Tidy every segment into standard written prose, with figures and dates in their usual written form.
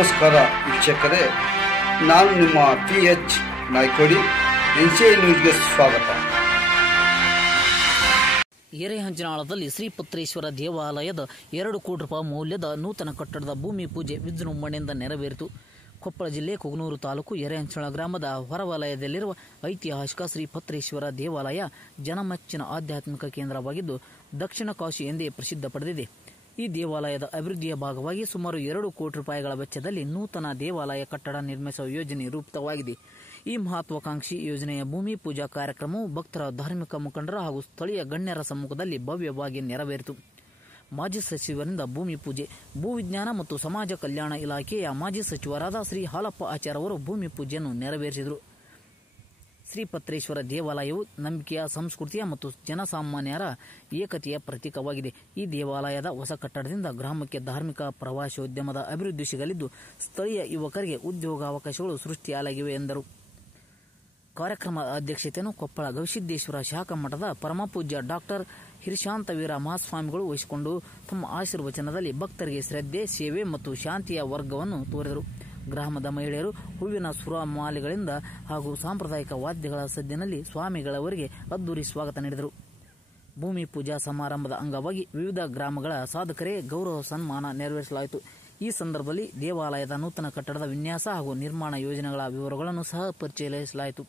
ನಮಸ್ಕಾರ ವೀಕ್ಷಕರೇ, ನಾನು ನಿಮ್ಮ PH ನಾಯ್ಕೋಡಿ. NCI ನ್ಯೂಸ್ಗೆ ಸ್ವಾಗತ. ಎರೆಹಂಚಿನಾಳದಲ್ಲಿ ಶ್ರೀ ಪತ್ರೇಶ್ವರ ದೇವಾಲಯದ 2 ಕೋಟಿ ರೂಪಾಯಿ ಮೌಲ್ಯದ ನೂತನ ಕಟ್ಟಡದ ಭೂಮಿ ಪೂಜೆ ವಿಜೃಂಭಣೆಯಿಂದ ನೆರವೇರಿತು. ಕೊಪ್ಪಳ ಜಿಲ್ಲೆ ಕುಗನೂರು ತಾಲೂಕು ಎರೆಹಂಚಿನಾಳ ಗ್ರಾಮದ ಹೊರವಲಯದಲ್ಲಿರುವ ಐತಿಹಾಸಿಕ ಶ್ರೀ ಪತ್ರೇಶ್ವರ ದೇವಾಲಯ ಜನಮೆಚ್ಚಿನ ಆಧ್ಯಾತ್ಮಿಕ ಕೇಂದ್ರವಾಗಿದ್ದು ದಕ್ಷಿಣ ಕಾಶಿ ಎಂದೇ ಪ್ರಸಿದ್ಧ ಪಡೆದಿದೆ. ಈ ದೇವಾಲಯದ ಅಭಿವೃದ್ಧಿಯ ಭಾಗವಾಗಿ ಸುಮಾರು 2 ಕೋಟಿ ರೂಪಾಯಿಗಳ ವೆಚ್ಚದಲ್ಲಿ ನೂತನ ದೇವಾಲಯ ಕಟ್ಟಡ ನಿರ್ಮಿಸುವ ಯೋಜನೆ ರೂಪಿತವಾಗಿದೆ. ಈ ಮಹತ್ವಾಕಾಂಕ್ಷಿ ಯೋಜನೆಯ ಭೂಮಿ ಪೂಜಾ ಕಾರ್ಯಕ್ರಮವು ಭಕ್ತರ, ಧಾರ್ಮಿಕ ಮುಖಂಡರ ಹಾಗೂ ಸ್ಥಳೀಯ ಗಣ್ಯರ ಸಮ್ಮುಖದಲ್ಲಿ ಭವ್ಯವಾಗಿ ನೆರವೇರಿತು. ಮಾಜಿ ಸಚಿವರಿಂದ ಭೂಮಿ ಪೂಜೆ. ಭೂವಿಜ್ಞಾನ ಮತ್ತು ಸಮಾಜ ಕಲ್ಯಾಣ ಇಲಾಖೆಯ ಮಾಜಿ ಸಚಿವರಾದ ಶ್ರೀ ಹಾಲಪ್ಪ ಆಚಾರ್ ಅವರು ಭೂಮಿ ಪೂಜೆಯನ್ನು ನೆರವೇರಿಸಿದರು. ಶ್ರೀ ಪತ್ರೇಶ್ವರ ದೇವಾಲಯವು ನಂಬಿಕೆಯ, ಸಂಸ್ಕೃತಿಯ ಮತ್ತು ಜನಸಾಮಾನ್ಯರ ಏಕತೆಯ ಪ್ರತೀಕವಾಗಿದೆ. ಈ ದೇವಾಲಯದ ಹೊಸ ಕಟ್ಟಡದಿಂದ ಗ್ರಾಮಕ್ಕೆ ಧಾರ್ಮಿಕ ಪ್ರವಾಸೋದ್ಯಮದ ಅಭಿವೃದ್ಧಿ ಸಿಗಲಿದ್ದು ಸ್ಥಳೀಯ ಯುವಕರಿಗೆ ಉದ್ಯೋಗಾವಕಾಶಗಳು ಸೃಷ್ಟಿಯಾಗಲಿವೆ ಎಂದರು. ಕಾರ್ಯಕ್ರಮದ ಅಧ್ಯಕ್ಷತೆಯನ್ನು ಕೊಪ್ಪಳ ಗವಿಸಿದ್ದೇಶ್ವರ ಶಾಖಾ ಮಠದ ಪರಮಪೂಜ್ಯ ಡಾಕ್ಟರ್ ಹಿರಿಶಾಂತವೀರ ಮಹಾಸ್ವಾಮಿಗಳು ವಹಿಸಿಕೊಂಡು ತಮ್ಮ ಆಶೀರ್ವಚನದಲ್ಲಿ ಭಕ್ತರಿಗೆ ಶ್ರದ್ಧೆ, ಸೇವೆ ಮತ್ತು ಶಾಂತಿಯ ವರ್ಗವನ್ನು ತೋರಿದರು. ಗ್ರಾಮದ ಮಹಿಳೆಯರು ಹೂವಿನ ಸುರಮಾಲೆಗಳಿಂದ ಹಾಗೂ ಸಾಂಪ್ರದಾಯಿಕ ವಾದ್ಯಗಳ ಸದ್ದಿನಲ್ಲಿ ಸ್ವಾಮಿಗಳವರಿಗೆ ಅದ್ದೂರಿ ಸ್ವಾಗತ ನೀಡಿದರು. ಭೂಮಿ ಪೂಜಾ ಸಮಾರಂಭದ ಅಂಗವಾಗಿ ವಿವಿಧ ಗ್ರಾಮಗಳ ಸಾಧಕರೇ ಗೌರವ ಸನ್ಮಾನ ನೆರವೇರಿಸಲಾಯಿತು. ಈ ಸಂದರ್ಭದಲ್ಲಿ ದೇವಾಲಯದ ನೂತನ ಕಟ್ಟಡದ ವಿನ್ಯಾಸ ಹಾಗೂ ನಿರ್ಮಾಣ ಯೋಜನೆಗಳ ವಿವರಗಳನ್ನು ಸಹ ಪರಿಚಯಿಸಲಾಯಿತು.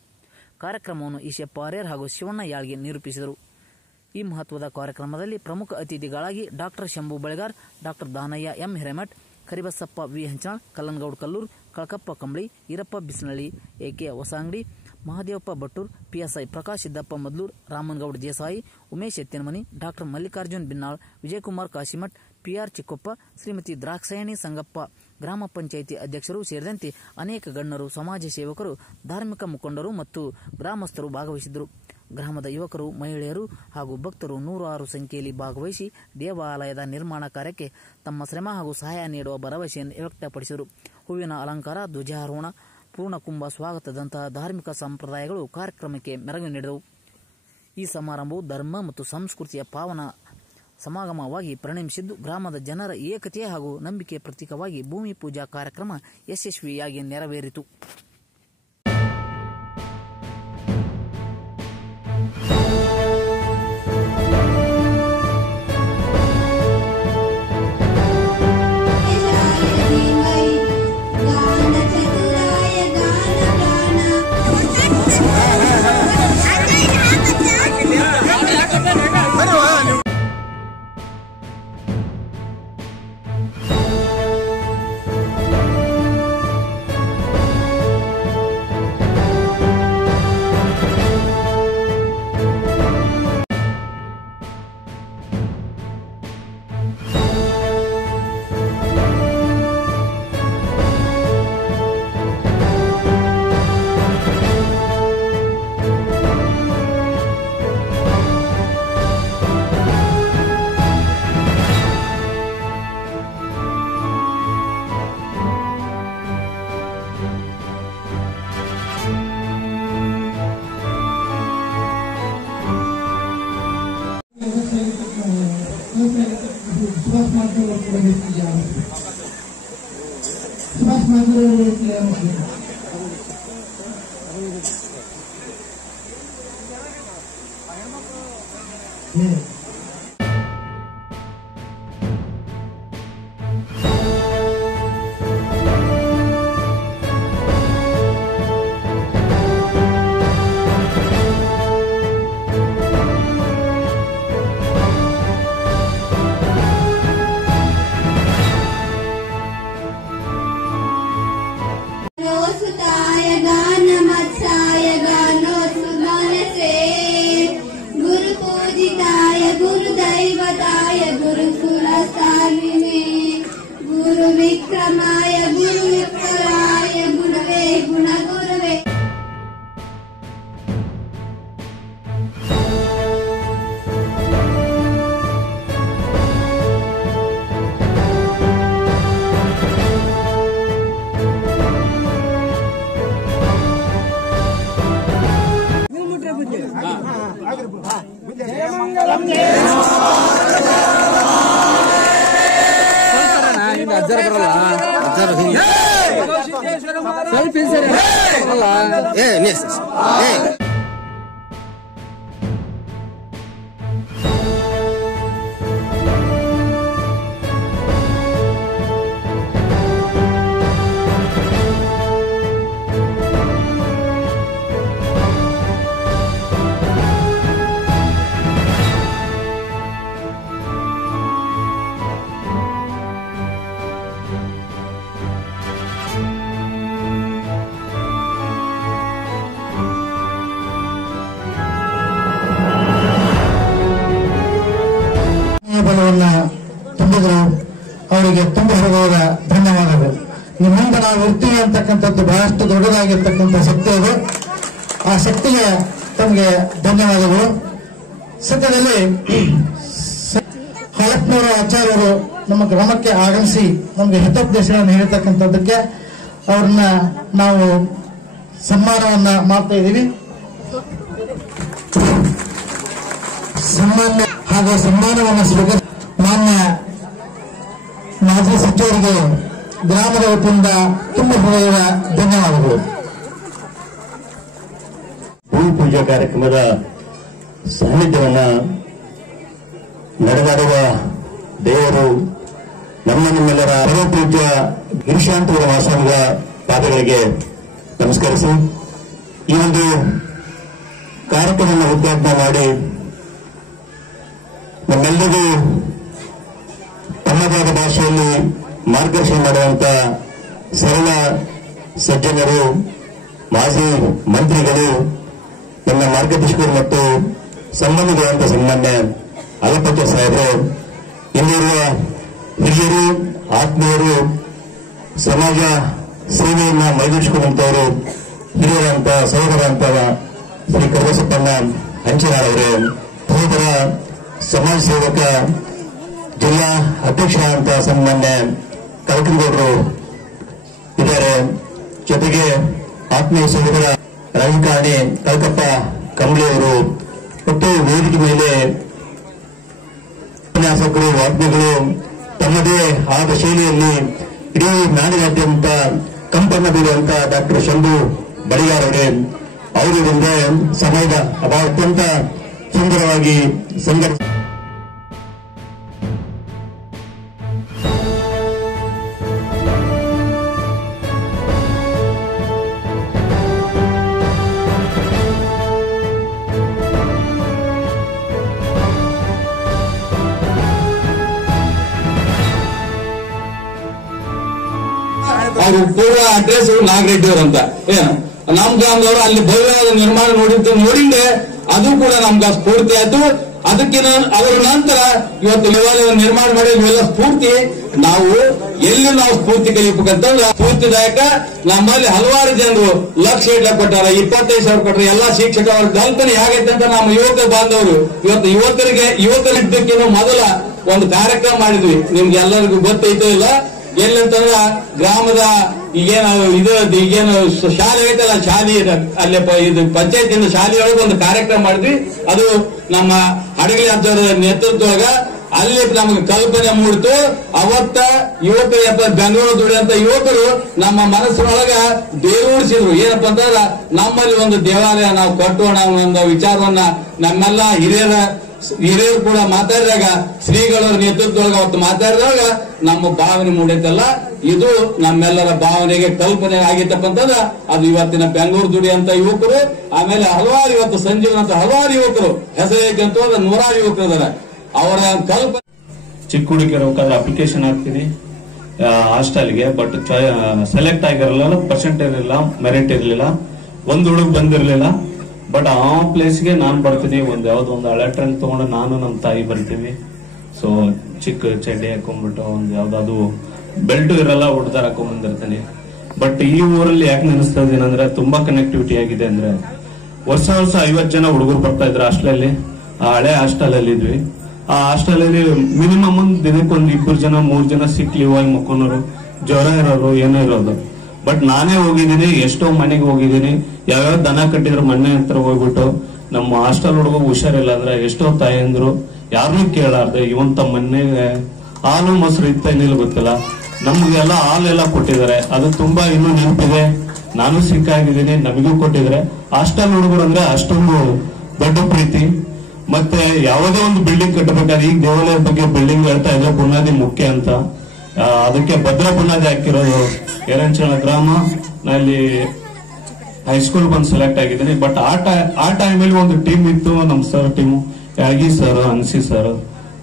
ಕಾರ್ಯಕ್ರಮವನ್ನು ಈಶಪ್ಪ ಆರ್ಯರ್ ಹಾಗೂ ಶಿವಣ್ಣ ಯಾಳ್ಗೆ ನಿರೂಪಿಸಿದರು. ಈ ಮಹತ್ವದ ಕಾರ್ಯಕ್ರಮದಲ್ಲಿ ಪ್ರಮುಖ ಅತಿಥಿಗಳಾಗಿ doctor Shambhu Baligar, doctor Danayya M Hiremath, Karibasappa V Hanchal, Kallanagouda Kallur, Kalakappa Kambali, Eerappa Bisnalli, A K Hosangadi, Mahadevappa Battur, PSI Prakash Siddappa Madlur, Ramanagouda Desai, Umesh Ettinamani, doctor Mallikarjun Binnal, Vijaykumar Kashimath, PR Chikkappa, Shrimati Drakshayani Sangappa, ಗ್ರಾಮ ಪಂಚಾಯಿತಿ ಅಧ್ಯಕ್ಷರು ಸೇರಿದಂತೆ ಅನೇಕ ಗಣ್ಯರು, ಸಮಾಜ ಸೇವಕರು, ಧಾರ್ಮಿಕ ಮುಖಂಡರು ಮತ್ತು ಗ್ರಾಮಸ್ಥರು ಭಾಗವಹಿಸಿದ್ದರು. ಗ್ರಾಮದ ಯುವಕರು, ಮಹಿಳೆಯರು ಹಾಗೂ ಭಕ್ತರು ನೂರಾರು ಸಂಖ್ಯೆಯಲ್ಲಿ ಭಾಗವಹಿಸಿ ದೇವಾಲಯದ ನಿರ್ಮಾಣ ಕಾರ್ಯಕ್ಕೆ ತಮ್ಮ ಶ್ರಮ ಹಾಗೂ ಸಹಾಯ ನೀಡುವ ಭರವಸೆಯನ್ನು ವ್ಯಕ್ತಪಡಿಸಿದರು. ಹೂವಿನ ಅಲಂಕಾರ, ಧ್ವಜಾರೋಹಣ, ಪೂರ್ಣಕುಂಭ ಸ್ವಾಗತದಂತಹ ಧಾರ್ಮಿಕ ಸಂಪ್ರದಾಯಗಳು ಕಾರ್ಯಕ್ರಮಕ್ಕೆ ಮೆರುಗು ನೀಡಿದವು. ಈ ಸಮಾರಂಭವು ಧರ್ಮ ಮತ್ತು ಸಂಸ್ಕೃತಿಯ ಪಾವನ ಸಮಾಗಮವಾಗಿ ಪರಿಣಮಿಸಿದ್ದು ಗ್ರಾಮದ ಜನರ ಏಕತೆ ಹಾಗೂ ನಂಬಿಕೆ ಪ್ರತೀಕವಾಗಿ ಭೂಮಿ ಪೂಜಾ ಕಾರ್ಯಕ್ರಮ ಯಶಸ್ವಿಯಾಗಿ ನೆರವೇರಿತು. ಬಲವನ್ನ ತುಂಬಿದ್ರು. ಅವರಿಗೆ ತುಂಬ ಹೃದಯದ ಧನ್ಯವಾದಗಳು. ನಿಮ್ಮಿಂದ ನಾವು ಇರ್ತೀವಿ ಅಂತಕ್ಕಂಥದ್ದು ಬಹಳಷ್ಟು ದೊಡ್ಡದಾಗಿರ್ತಕ್ಕಂಥ ಶಕ್ತಿ ಅದು. ಆ ಶಕ್ತಿಗೆ ತಮಗೆ ಧನ್ಯವಾದಗಳು. ಸದ್ಯದಲ್ಲಿ ಹಳಪ್ನವರ ಆಚಾರ್ಯರು ನಮ್ಮ ಗ್ರಾಮಕ್ಕೆ ಆಗಮಿಸಿ ನಮಗೆ ಹಿತೋಪದೇಶಗಳನ್ನು ಹೇಳಿರ್ತಕ್ಕಂಥದ್ದಕ್ಕೆ ಅವ್ರನ್ನ ನಾವು ಸನ್ಮಾನವನ್ನ ಮಾಡ್ತಾ ಇದ್ದೀವಿ. ಸನ್ಮಾನ ಹಾಗೂ ಸನ್ಮಾನವನ್ನು ಸ್ವೀಕರಿಸಿ ಮಾನ್ಯ ಮಾಜಿ ಸಚಿವರಿಗೆ ಗ್ರಾಮದ ವತಿಯಿಂದ ತುಂಬ ಹೃದಯದ ಧನ್ಯವಾದಗಳು. ಭೂಮಿ ಪೂಜಾ ಕಾರ್ಯಕ್ರಮದ ಸಾನ್ನಿಧ್ಯವನ್ನ ನಡೆದಾಡುವ ದೇವರು ನಿಮ್ಮೆಲ್ಲರ ಪರಮಪೂಜ್ಯ ಗಿರಿಶಾಂತವರ ಮಹಾಸ್ವಾಮಿಗಳ ಪಾದಗಳಿಗೆ ನಮಸ್ಕರಿಸಿ ಈ ಒಂದು ಕಾರ್ಯಕ್ರಮವನ್ನು ಉದ್ಘಾಟನೆ ಮಾಡಿ ನಮ್ಮೆಲ್ಲರಿಗೂ ತಮ್ಮದಾದ ಭಾಷೆಯಲ್ಲಿ ಮಾರ್ಗದರ್ಶನ ಮಾಡುವಂತ ಸರಳ ಸಜ್ಜನರು, ಮಾಜಿ ಮಂತ್ರಿಗಳು, ನನ್ನ ಮಾರ್ಗದರ್ಶಕರು ಮತ್ತು ಸಂಬಂಧಿಗಳಂತ ಸನ್ಮಾನ್ಯ ಅಲಪತ್ರ ಸಾಹೇಬರು, ಇಲ್ಲಿರುವ ಹಿರಿಯರು, ಆತ್ಮೀಯರು, ಸಮಾಜ ಸೇವೆಯನ್ನ ಮೈಗೂಡಿಸಿಕೊಂಡಂತವರು, ಹಿರಿಯರಂತ ಸಹೋದರಂತ ಶ್ರೀ ಕರ್ಬಸಪ್ಪಣ್ಣ ಹಂಚಿನಾಳವರೇ, ಸಹೋದರ ಸಮಾಜ ಸೇವಕ ಜಿಲ್ಲಾ ಅಧ್ಯಕ್ಷ ಅಂತ ಸನ್ಮಾನ್ಯ ಕಳಕನಗೌಡರು ಇದ್ದಾರೆ. ಜೊತೆಗೆ ಆತ್ಮೀಯ ಸಹೋದರ ರಾಜಕಾರಣಿ ಕಳಕಪ್ಪ ಕಂಬಳಿಯವರು ಮತ್ತು ವೇದಿಕೆ ಮೇಲೆ ಉಪನ್ಯಾಸಕರು, ವಾಗ್ಮಿಗಳು ತಮ್ಮದೇ ಆದ ಶೈಲಿಯಲ್ಲಿ ಇಡೀ ನಾಡಿನಾದ್ಯಂತ ಕಂಪನ್ನ ಬೀರುವಂತ ಡಾಕ್ಟರ್ ಶಂಭು ಬಳಿಗಾರ್ ಅವರೇ, ಅವರಿಂದ ಸಮಯದ ಅಭಾವ ಅತ್ಯಂತ ಸುಂದರವಾಗಿ ಸಂಘಟ ಅವ್ರ ಪೂರ್ವ ಅಡ್ರೆಸ್ ನಾಗರೆಡ್ಡಿ ಅವರಂತ ನಮ್ ಗ್ರಾಮದವರು ಅಲ್ಲಿ ಭವ್ಯವಾದ ನಿರ್ಮಾಣ ನೋಡಿಂದೆ ಅದು ಕೂಡ ನಮ್ಗೆ ಸ್ಫೂರ್ತಿ ಆಯ್ತು. ಅದಕ್ಕೆ ಅದರ ನಂತರ ಇವತ್ತು ದೇವಾಲಯವನ್ನು ನಿರ್ಮಾಣ ಮಾಡಿ ಇವೆಲ್ಲ ಸ್ಫೂರ್ತಿ ನಾವು ಎಲ್ಲಿ ನಾವು ಸ್ಫೂರ್ತಿ ಕಲಿಬೇಕಂತಂದ್ರೆ ಸ್ಫೂರ್ತಿದಾಯಕ ನಮ್ಮಲ್ಲಿ ಹಲವಾರು ಜನರು ಲಕ್ಷ ಇಟ್ಲ ಕೊಟ್ಟಾರ, 25,000 ಕೊಟ್ಟರೆ ಎಲ್ಲಾ ಶಿಕ್ಷಕರ ಕಲ್ಪನೆ ಹೇಗೈತೆ ಅಂತ ನಮ್ಮ ಯುವಕ ಬಾಂಧವರು ಇವತ್ತು ಯುವಕರಿದ್ದಕ್ಕಿಂತ ಮೊದಲ ಒಂದು ಕಾರ್ಯಕ್ರಮ ಮಾಡಿದ್ವಿ. ನಿಮ್ಗೆ ಎಲ್ಲರಿಗೂ ಗೊತ್ತೈತೋ ಇಲ್ಲ, ಎಲ್ಲಂತಂದ್ರ ಗ್ರಾಮದ ಈಗೇನು ಶಾಲೆ ಐತಲ್ಲ, ಶಾಲೆ ಅಲ್ಲೇ ಇದು ಪಂಚಾಯತಿಯಿಂದ ಶಾಲೆಯೊಳಗೆ ಒಂದು ಕಾರ್ಯಕ್ರಮ ಮಾಡಿದ್ವಿ. ಅದು ನಮ್ಮ ಹಡಗಲಿ ಅಂತವ್ರ ನೇತೃತ್ವದೊಳಗ ಅಲ್ಲಿ ನಮಗೆ ಕಲ್ಪನೆ ಮೂಡಿತು. ಅವತ್ತ ಯುವಕರು ಬೆಂಗಳೂರು ದುಡಿಯಂತ ಯುವಕರು ನಮ್ಮ ಮನಸ್ಸಿನೊಳಗ ಬೇರೂಡಿಸಿದ್ರು. ಏನಪ್ಪಾ ಅಂತಂದ್ರ ನಮ್ಮಲ್ಲಿ ಒಂದು ದೇವಾಲಯ ನಾವು ಕಟ್ಟೋಣ ಅನ್ನೋ ವಿಚಾರವನ್ನ ನಮ್ಮೆಲ್ಲ ಹಿರಿಯರು ಕೂಡ ಮಾತಾಡಿದಾಗ, ಶ್ರೀಗಳ ನೇತೃತ್ವದೊಳಗ ಅವತ್ತು ಮಾತಾಡಿದಾಗ ನಮ್ಮ ಭಾವನೆ ಮೂಡೈತಲ್ಲ, ಇದು ನಮ್ಮೆಲ್ಲರ ಭಾವನೆಗೆ ಕಲ್ಪನೆ ಆಗಿತ್ತಪ್ಪ ಅಂತಂದ್ರ ಅದು ಇವತ್ತಿನ ಬೆಂಗಳೂರು ದುಡಿಯಂತ ಯುವಕರು, ಆಮೇಲೆ ಹಲವಾರು ಇವತ್ತು ಸಂಜೀವನ ಅಂತ ಹಲವಾರು ಯುವಕರು ಹೆಸರಿಗಂತೂ 100 ಯುವಕರು ಇದಾರೆ. ಅವರ ಕಲ್ಪನೆ ಚಿಕ್ಕ ಹುಡುಗಿಯರ ಅಪ್ಲಿಕೇಶನ್ ಹಾಕ್ತೀನಿ ಹಾಸ್ಟೆಲ್ಗೆ, ಬಟ್ ಸೆಲೆಕ್ಟ್ ಆಗಿರಲಿಲ್ಲ, ಪರ್ಸೆಂಟೇಜ್ ಇರಲಿಲ್ಲ, ಮೆರಿಟ್ ಇರಲಿಲ್ಲ, ಒಂದು ಹುಡುಗ ಬಂದಿರಲಿಲ್ಲ. ಬಟ್ ಆ ಪ್ಲೇಸ್ಗೆ ನಾನು ಬರ್ತೀನಿ, ಯಾವ್ದೋ ಒಂದು ಹಳೆ ಟ್ರೆಂಡ್ ತಗೊಂಡು ನಾನು ನಮ್ಮ ತಾಯಿ ಬರ್ತೀವಿ. ಸೊ ಚಿಕ್ಕ ಚಡ್ಡಿ ಹಾಕೊಂಡ್ಬಿಟ್ಟು ಒಂದು ಯಾವ್ದಾದ್ರು ಬೆಲ್ಟು ಇರಲ್ಲ, ಹುಡ್ದಾರ ಹಾಕೊಂಡ್ ಬಂದಿರ್ತೀನಿ. ಬಟ್ ಈ ಊರಲ್ಲಿ ಯಾಕೆ ನೆನೆಸ್ತಾ ಇದೀನಿ ಅಂದ್ರೆ ತುಂಬಾ ಕನೆಕ್ಟಿವಿಟಿ ಆಗಿದೆ. ಅಂದ್ರೆ ವರ್ಷ 50 ಜನ ಹುಡುಗರು ಬರ್ತಾ ಇದ್ರು ಹಾಸ್ಟೆಲಲ್ಲಿ. ಆ ಹಳೆ ಹಾಸ್ಟೆಲ್ ಅಲ್ಲಿ ಇದ್ವಿ. ಆ ಹಾಸ್ಟೆಲ್ ಅಲ್ಲಿ ಮಿನಿಮಮ್ ದಿನಕ್ಕೊಂದು 2 ಜನ 3 ಜನ ಸಿಕ್ ಲೀವ್ ಆಗಿ ಮಕ್ಕೊಂಡರು, ಜ್ವರ ಇರೋರು, ಏನೋ ಇರೋದು. ಬಟ್ ನಾನೇ ಹೋಗಿದ್ದೀನಿ, ಎಷ್ಟೋ ಮನೆಗೆ ಹೋಗಿದ್ದೀನಿ. ಯಾವ್ಯಾವ ದನ ಕಟ್ಟಿದ್ರು ಮನೆ ಹತ್ರ ಹೋಗ್ಬಿಟ್ಟು ನಮ್ಮ ಹಾಸ್ಟೆಲ್ ಹುಡುಗ ಹುಷಾರಿಲ್ಲ ಅಂದ್ರೆ ಎಷ್ಟೋ ತಾಯಂದ್ರು ಯಾರನ್ನೂ ಕೇಳಾರ್ದೆ ಇವನ್ ತಮ್ಮ ಮನೆಗೆ ಹಾಲು ಮೊಸರು ಇತ್ತ ಏನಿಲ್ಲ ಗೊತ್ತಿಲ್ಲ, ನಮ್ಗೆಲ್ಲ ಹಾಲೆಲ್ಲ ಕೊಟ್ಟಿದ್ದಾರೆ. ಅದು ತುಂಬಾ ಇನ್ನೂ ನೆನಪಿದೆ. ನಾನು ಸಿಕ್ಕಾಗಿದ್ದೀನಿ, ನಮಗೂ ಕೊಟ್ಟಿದ್ದಾರೆ. ಹಾಸ್ಟೆಲ್ ಹುಡುಗರು ಅಂದ್ರೆ ಅಷ್ಟೊಂದು ದೊಡ್ಡ ಪ್ರೀತಿ. ಮತ್ತೆ ಯಾವುದೇ ಒಂದು ಬಿಲ್ಡಿಂಗ್ ಕಟ್ಟಬೇಕಾದ್ರೆ ಈಗ ದೇವಾಲಯದ ಬಗ್ಗೆ ಬಿಲ್ಡಿಂಗ್ ಹೇಳ್ತಾ ಇದೆ, ಬುನಾದಿ ಮುಖ್ಯ ಅಂತ. ಅದಕ್ಕೆ ಭದ್ರ ಬುನಾದಿ ಹಾಕಿರೋದು ಎರಂಚಳ ಗ್ರಾಮ. ನಲ್ಲಿ ಹೈಸ್ಕೂಲ್ ಬಂದು ಸೆಲೆಕ್ಟ್ ಆಗಿದ್ದೀನಿ. ಬಟ್ ಆ ಟೈಮಲ್ಲಿ ಒಂದು ಟೀಮ್ ಇತ್ತು, ನಮ್ ಸರ್ ಟೀಮು, ಯಾಗಿ ಸರ್, ಅನ್ಸಿ sir,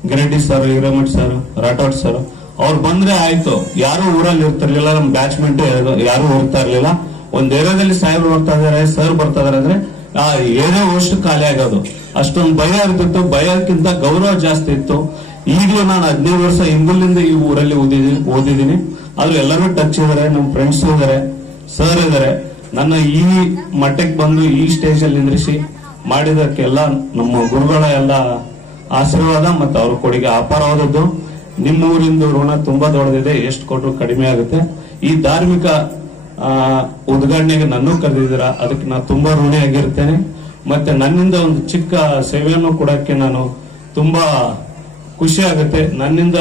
Gireddy sir, Hiremath sir, Rathod sir. ಅವ್ರು ಬಂದ್ರೆ ಆಯ್ತು. ಯಾರು ಊರಲ್ಲಿ ಇರ್ತಿರ್ಲಿಲ್ಲ, ನಮ್ ಬ್ಯಾಚ್ಮೆಂಟ್ ಯಾರು ಹೋಗ್ತಾ ಇರ್ಲಿಲ್ಲ. ಒಂದ್ ಏರಿಯಾದಲ್ಲಿ ಸಾಹೇಬ್ರು ಬರ್ತಾ ಇದಾರೆ, ಸರ್ ಬರ್ತಾ ಇದಾರೆ ಅಂದ್ರೆ ಆ ಏರಿಯಾ ಅಷ್ಟು ಖಾಲಿ ಆಗೋದು. ಅಷ್ಟೊಂದು ಭಯ ಇರ್ತಿತ್ತು. ಭಯಕ್ಕಿಂತ ಗೌರವ ಜಾಸ್ತಿ ಇತ್ತು. ಈಗಲೂ ನಾನು 15 ವರ್ಷ ಹಿಂದಿನಿಂದ ಈ ಊರಲ್ಲಿ ಓದಿದ್ದೀನಿ. ಆದ್ರೂ ಎಲ್ಲರೂ ಟಚ್ ಇದಾರೆ, ನಮ್ ಫ್ರೆಂಡ್ಸ್ ಇದಾರೆ, ಸರ್ ಇದಾರೆ. ನನ್ನ ಈ ಮಟ್ಟಕ್ಕೆ ಬಂದು ಈ ಸ್ಟೇಜ್ ಅಲ್ಲಿ ನಿಂದ್ರಿಸಿ ಮಾಡಿದಕ್ಕೆಲ್ಲ ನಮ್ಮ ಗುರುಗಳ ಎಲ್ಲ ಆಶೀರ್ವಾದ ಮತ್ತು ಅವ್ರ ಕೊಡುಗೆ ಅಪಾರವಾದದ್ದು. ನಿಮ್ಮ ಊರಿಂದ ಋಣ ತುಂಬಾ ದೊಡ್ಡದಿದೆ, ಎಷ್ಟು ಕೊಟ್ಟರು ಕಡಿಮೆ ಆಗುತ್ತೆ. ಈ ಧಾರ್ಮಿಕ ಉದ್ಘಾಟನೆಗೆ ನನ್ನೂ ಕರೆದಿದ್ದೀರಾ, ಅದಕ್ಕೆ ನಾನು ತುಂಬಾ ಋಣಿ ಆಗಿರ್ತೇನೆ. ಮತ್ತೆ ನನ್ನಿಂದ ಒಂದು ಚಿಕ್ಕ ಸೇವೆಯನ್ನು ಕೊಡಕ್ಕೆ ನಾನು ತುಂಬಾ ಖುಷಿ ಆಗುತ್ತೆ. ನನ್ನಿಂದ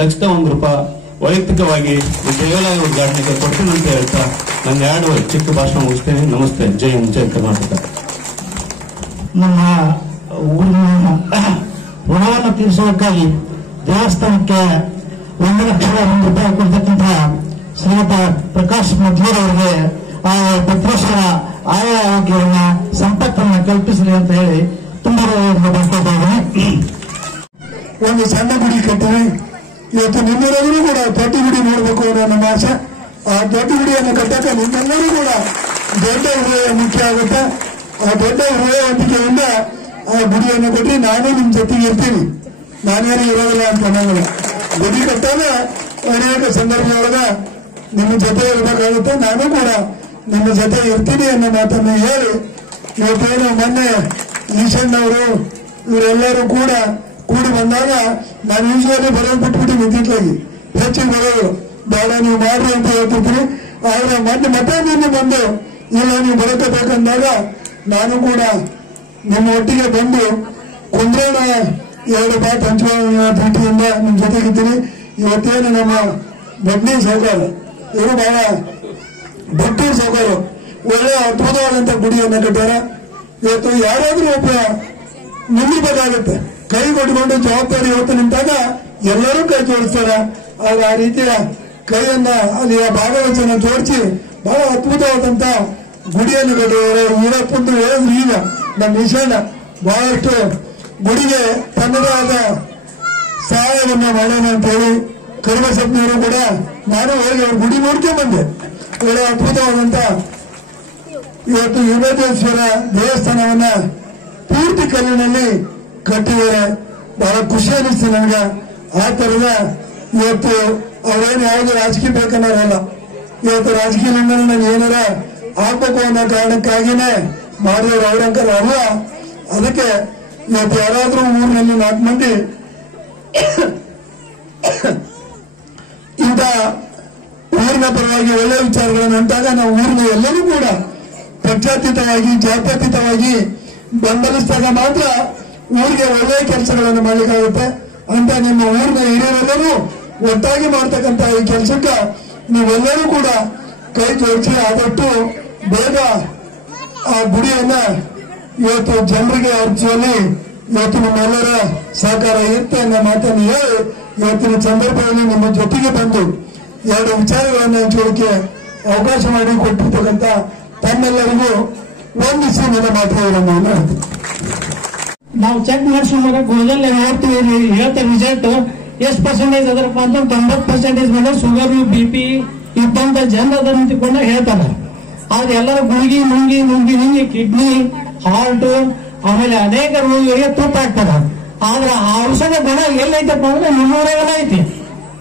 ₹1,00,000 ವೈಯಕ್ತಿಕವಾಗಿ ಈ ದೇವಾಲಯ ಉದ್ಘಾಟನೆಗೆ ಕೊಡ್ತೀನಿ ಅಂತ ಹೇಳ್ತಾ ನನ್ನ 2 ಚಿಕ್ಕ ಭಾಷಣ ಮುಗಿಸ್ತೇನೆ. ನಮಸ್ತೆ. ಜೈ ಹಿಂದ್, ಜೈ ಕರ್ನಾಟಕ. ನಮ್ಮ ಊರಿನ ಋಣವನ್ನು ತೀರಿಸುವುದಕ್ಕಾಗಿ ದೇವಸ್ಥಾನಕ್ಕೆ ₹1,00,000 ಕೊಡ್ತಕ್ಕಂಥ ಶ್ರೀಮಂತ ಪ್ರಕಾಶ್ ಮಧ್ವೂರ್ ಅವರಿಗೆ ಆ ಪತ್ರೇಶ್ವರ ಆರೋಗ್ಯವನ್ನ ಸಂಪತ್ತನ್ನ ಕಲ್ಪಿಸಲಿ ಅಂತ ಹೇಳಿ ತುಂಬಾ ಬರ್ಕೊಳ್ತಾ ಇದ್ದೀನಿ. ಒಂದು ಸಣ್ಣ ಗುಡಿ ಕಟ್ಟಿವಿ. ಇವತ್ತು ನಿಮ್ಮೆಲ್ಲರೂ ಕೂಡ ದೊಡ್ಡ ಗುಡಿ ನೋಡ್ಬೇಕು ಅನ್ನೋ ನಮ್ಮ ಆಸೆ. ಆ ದೊಡ್ಡ ಗುಡಿಯನ್ನು ಕಟ್ಟಕ್ಕೆ ನಿಮ್ಮೆಲ್ಲರೂ ಕೂಡ ದೊಡ್ಡ ಹೃದಯ ಮುಖ್ಯ ಆಗುತ್ತೆ. ಆ ದೊಡ್ಡ ಹೃದಯ ಹೊಂದಿಕೆಯಿಂದ ಆ ಗುಡಿಯನ್ನು ಕೊಟ್ಟರೆ ನಾನೇ ನಿಮ್ ಜೊತೆಗೆ ಇರ್ತೀನಿ. ನಾನೇನು ಇರೋದಿಲ್ಲ ಅಂತ ಅನ್ನೋದಿಲ್ಲ. ಗುಡಿ ಕಟ್ಟಾಗ ಅನೇಕ ಸಂದರ್ಭದೊಳಗ ನಿಮ್ಮ ಜೊತೆ ಇರಬೇಕಾಗುತ್ತೆ. ನಾನು ಕೂಡ ನಿಮ್ಮ ಜೊತೆ ಇರ್ತೀನಿ ಅನ್ನೋ ಮಾತನ್ನು ಹೇಳಿ, ಇವತ್ತೇನು ಮೊನ್ನೆ ಈಶಣ್ಣವರು ಇವರೆಲ್ಲರೂ ಕೂಡ ಕೂಡಿ ಬಂದಾಗ ನಾನು ಯೂಶ್ವಲಿ ಬರೋದು ಬಿಟ್ಬಿಟ್ಟು ನಿಂತಿದ್ಲಾಗಿ ಹೆಚ್ಚಿಗೆ ಬರೋದು ಬೇಡ, ನೀವು ಮಾಡ್ರಿ ಅಂತ ಹೇಳ್ತಿರ್ತೀನಿ. ಆದ್ರೆ ಮತ್ತೆ ನಿನ್ನೆ ಬಂದು ಇಲ್ಲ ನೀವು ಬರಬೇಕಂದಾಗ ನಾನು ಕೂಡ ನಿಮ್ಮ ಒಟ್ಟಿಗೆ ಬಂದು ಕುಂದ್ರೋಣ, 2 ಮಾತು ಹಂಚುವ ದೃಷ್ಟಿಯಿಂದ ನಿಮ್ ಜೊತೆಗಿದ್ದೀನಿ. ಇವತ್ತೇನು ನಮ್ಮ ಬಡ್ಡಿ ಸೌಕರ್ಯ, ಇವರು ಬಹಳ ದೊಡ್ಡ ಸೌಕರ್ಯ, ಒಳ್ಳೆ ಅದ್ಭುತವಾದಂತ ಗುಡಿಯನ್ನು ಕಟ್ಟಾರ. ಇವತ್ತು ಯಾರಾದ್ರೂ ಒಬ್ಬ ನಿಲ್ಲಬೇಕಾಗುತ್ತೆ, ಕೈ ಕೊಟ್ಕೊಂಡು ಜವಾಬ್ದಾರಿ ಇವತ್ತು ನಿಂತಾಗ ಎಲ್ಲರೂ ಕೈ ಜೋಡಿಸ್ತಾರ. ಆಗ ಆ ರೀತಿಯ ಕೈಯನ್ನ ಅಲ್ಲಿ ಆ ಭಾಗವಚನ ಜೋಡಿಸಿ ಬಹಳ ಅದ್ಭುತವಾದಂತ ಗುಡಿಯನ್ನು ಕಟ್ಟಿದ್ದಾರೆ. ವೀರಪ್ಪಂದು ಹೇಳಿದ್ರು ಈಗ ನಮ್ಮ ವಿಷಯನ ಬಹಳಷ್ಟು ಗುಡಿಗೆ ತನ್ನದೇ ಆದ ಸಹಾಯವನ್ನ ಮಾಡೋಣ ಅಂತ ಹೇಳಿ ಕರಿಬಸಪ್ಪನವರು ಕೂಡ ನಾನು ಹೋಗಿ ಅವ್ರ ಗುಡಿ ನೋಡ್ಕೊಂಡ್ ಬಂದೆ. ಒಳ್ಳೆ ಅದ್ಭುತವಾದಂತ ಇವತ್ತು ವೀರಭದ್ರೇಶ್ವರ ದೇವಸ್ಥಾನವನ್ನ ಪೂರ್ತಿ ಕಲ್ಲಿನಲ್ಲಿ ಕಟ್ಟಿದ್ದಾರೆ. ಬಹಳ ಖುಷಿ ಅನಿಸ್ತು ನನಗೆ. ಆ ತರದ ಇವತ್ತು ಅವ್ರೇನು ಯಾವ್ದು ರಾಜಕೀಯ ಬೇಕನ್ನೋರಲ್ಲ. ಇವತ್ತು ರಾಜಕೀಯದಿಂದ ನಾನು ಏನಾರ ಆಗ್ಬೇಕು ಅನ್ನೋ ಕಾರಣಕ್ಕಾಗಿನೇ ಮಾಡಿದವರು ಅವರಂಕರ ಅಲ್ಲ. ಅದಕ್ಕೆ ಇವತ್ತು ಯಾರಾದ್ರೂ ಊರಿನಲ್ಲಿ 4 ಮಂದಿ ಇಂಥ ಊರಿನ ಪರವಾಗಿ ಒಳ್ಳೆ ವಿಚಾರಗಳನ್ನು ಅಂತಾಗ ನಾವು ಊರಿನ ಎಲ್ಲರೂ ಕೂಡ ಪಕ್ಷಾತೀತವಾಗಿ ಜಾತ್ಯತೀತವಾಗಿ ಬೆಂಬಲಿಸಿದಾಗ ಮಾತ್ರ ಊರಿಗೆ ಒಳ್ಳೆಯ ಕೆಲಸಗಳನ್ನು ಮಾಡ್ಲಿಕ್ಕಾಗುತ್ತೆ ಅಂತ ನಿಮ್ಮ ಊರಿನ ಹಿರಿಯರೆಲ್ಲರೂ ಒಟ್ಟಾಗಿ ಮಾಡ್ತಕ್ಕಂಥ ಈ ಕೆಲಸಕ್ಕೆ ನೀವೆಲ್ಲರೂ ಕೂಡ ಕೈ ಜೋಡಿಸಿ ಆದಷ್ಟು ಬೇಗ ಆ ಗುಡಿಯನ್ನ ಇವತ್ತು ಜನರಿಗೆ ಅರ್ಚುವಲ್ಲಿ ಇವತ್ತು ನಿಮ್ಮೆಲ್ಲರ ಸಹಕಾರ ಇರುತ್ತೆ ಅನ್ನೋ ಮಾತನ್ನು ಹೇಳಿ ಇವತ್ತಿನ ಸಂದರ್ಭದಲ್ಲಿ ನಿಮ್ಮ ಜೊತೆಗೆ ಬಂದು 2 ವಿಚಾರಗಳನ್ನು ಹಂಚೋಳಿಕೆ ಅವಕಾಶ ಮಾಡಿ ಕೊಟ್ಟಿರ್ತಕ್ಕಂಥ ತಮ್ಮೆಲ್ಲರಿಗೂ ವಂದಿಸಿ ನನ್ನ ಮಾತುಗಳನ್ನು ಹೇಳ್ತೀನಿ. ನಾವು ಚೆಕ್ ಮಾಡಿಸ್ಕೊಂಡ್ರೆ ಗುಣದಲ್ಲಿ ನೋಡ್ತೀವಿ, ಹೇಳ್ತೇವೆ ರಿಸಲ್ಟ್ ಎಷ್ಟು ಪರ್ಸೆಂಟೇಜ್ ಅದರಪ್ಪ ಅಂತ 90% ಮೇಲೆ ಶುಗರ್ BP ಇದ್ದಂತ ಜನ ಅದರ ನಿಂತ್ಕೊಂಡು ಹೇಳ್ತಾರೆ. ಆದ್ರೆ ಎಲ್ಲರೂ ಗುಳಿಗಿ ನುಂಗಿ ಕಿಡ್ನಿ ಹಾರ್ಟ್ ಆಮೇಲೆ ಅನೇಕ ರೋಗಿಗಳಿಗೆ ತುಪ್ಪ ಹಾಕ್ತಾರೆ. ಆದ್ರೆ ಆ ಔಷಧ ಗುಣ ಎಲ್ಲೈತಪ್ಪ ಅಂದ್ರೆ ನಿಮ್ಮೂರಾಗೆಲ್ಲ ಐತಿ.